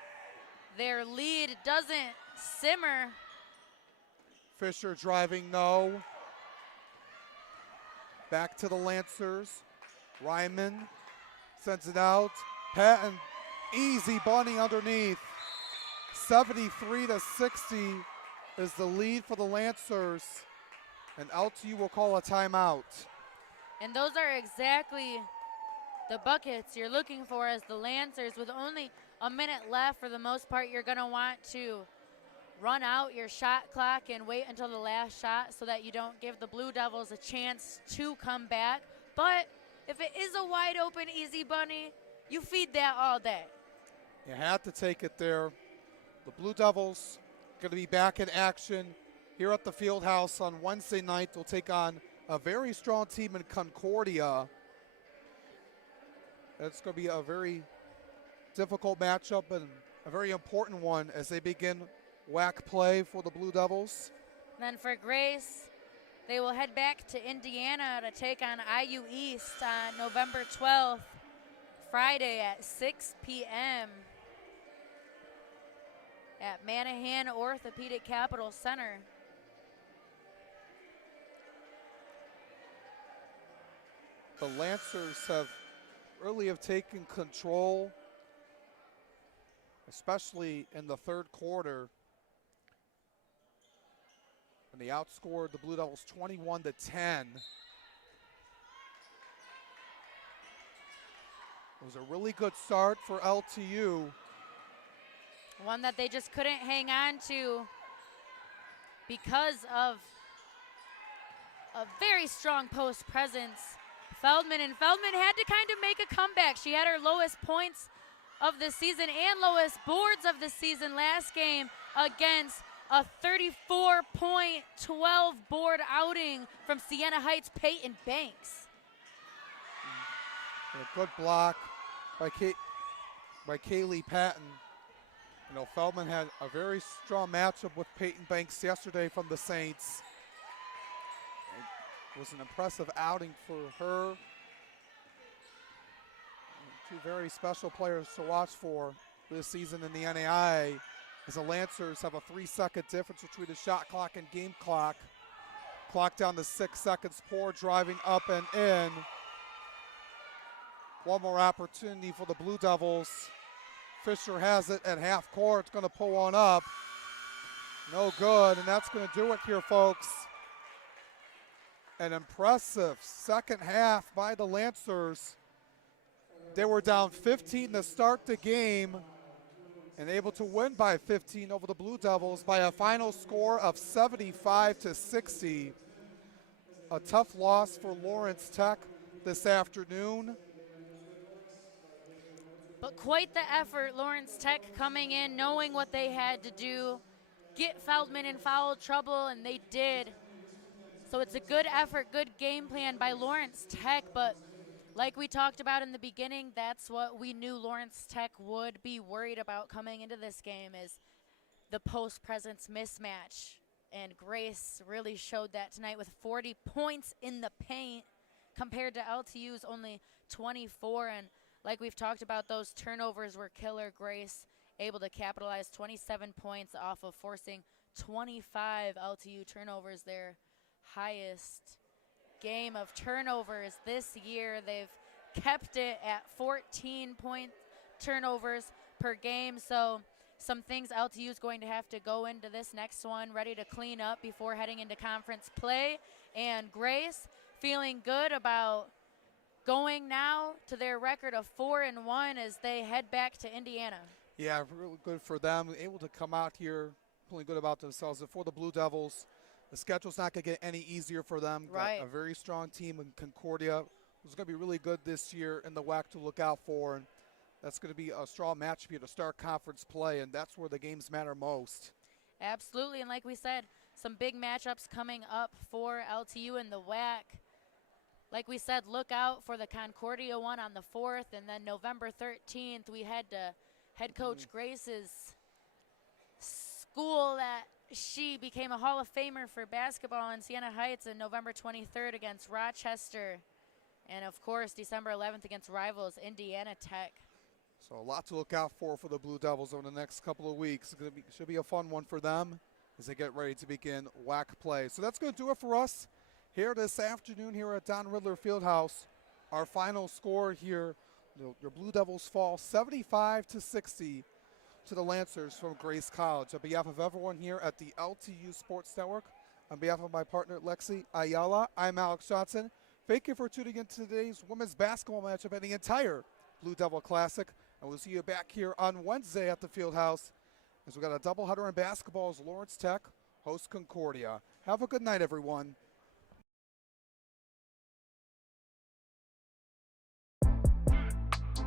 their lead doesn't simmer. Fisher driving, no. Back to the Lancers. Ryman sends it out. Patton, easy bunny underneath. 73-60 is the lead for the Lancers. And LTU will call a timeout. And those are exactly the buckets you're looking for as the Lancers. With only a minute left, for the most part, you're going to want to run out your shot clock and wait until the last shot so that you don't give the Blue Devils a chance to come back. But if it is a wide open easy bunny, you feed that all day. You had to take it there. The Blue Devils going to be back in action here at the Field House on Wednesday night. They'll take on a very strong team in Concordia. It's going to be a very difficult matchup and a very important one as they begin WAC play for the Blue Devils. Then for Grace, they will head back to Indiana to take on IU East on November 12th, Friday at 6 p.m. at Manahan Orthopedic Capital Center. The Lancers have taken control, especially in the third quarter. And they outscored the Blue Devils 21-10. It was a really good start for LTU. One that they just couldn't hang on to because of a very strong post presence. Feldman had to kind of make a comeback. She had her lowest points of the season and lowest boards of the season last game against a 34-point, 12-board outing from Siena Heights' Peyton Banks. A good block by Kaylee Patton. You know, Feldman had a very strong matchup with Peyton Banks yesterday from the Saints. It was an impressive outing for her. Two very special players to watch for this season in the NAI, as the Lancers have a 3-second difference between the shot clock and game clock. Clock down to 6 seconds. Poor driving up and in. One more opportunity for the Blue Devils. Fisher has it at half court. It's going to pull one up. No good, and that's going to do it here, folks. An impressive second half by the Lancers. They were down 15 to start the game and able to win by 15 over the Blue Devils by a final score of 75-60. A tough loss for Lawrence Tech this afternoon. But quite the effort, Lawrence Tech coming in, knowing what they had to do, get Feldman in foul trouble, and they did. So it's a good effort, good game plan by Lawrence Tech, but like we talked about in the beginning, that's what we knew Lawrence Tech would be worried about coming into this game, is the post-presence mismatch. And Grace really showed that tonight with 40 points in the paint compared to LTU's only 24. And like we've talked about, those turnovers were killer. Grace able to capitalize 27 points off of forcing 25 LTU turnovers, their highest game of turnovers this year. They've kept it at 14 point turnovers per game. So some things LTU is going to have to go into this next one ready to clean up before heading into conference play. And Grace feeling good about going now to their record of 4-1 as they head back to Indiana. Yeah, really good for them. Able to come out here feeling good about themselves. And for the Blue Devils, the schedule's not going to get any easier for them. Right. Got a very strong team in Concordia, who's going to be really good this year in the WAC to look out for. And that's going to be a strong matchup here to start conference play, and that's where the games matter most. Absolutely, and like we said, some big matchups coming up for LTU in the WAC. Like we said, look out for the Concordia one on the 4th, and then November 13th, we head to head coach Grace's school that she became a Hall of Famer for basketball in Siena Heights, and November 23rd against Rochester. And, of course, December 11th against rivals Indiana Tech. So a lot to look out for the Blue Devils over the next couple of weeks. Should be a fun one for them as they get ready to begin WAC play. So that's going to do it for us here this afternoon here at Don Ridler Field House. Our final score here, your Blue Devils fall 75-60 to the Lancers from Grace College. On behalf of everyone here at the LTU Sports Network, on behalf of my partner Lexi Ayala, I'm Alex Johnson. Thank you for tuning in to today's women's basketball matchup and the entire Blue Devil Classic. And we'll see you back here on Wednesday at the Field House as we got a doubleheader in basketball as Lawrence Tech hosts Concordia. Have a good night, everyone.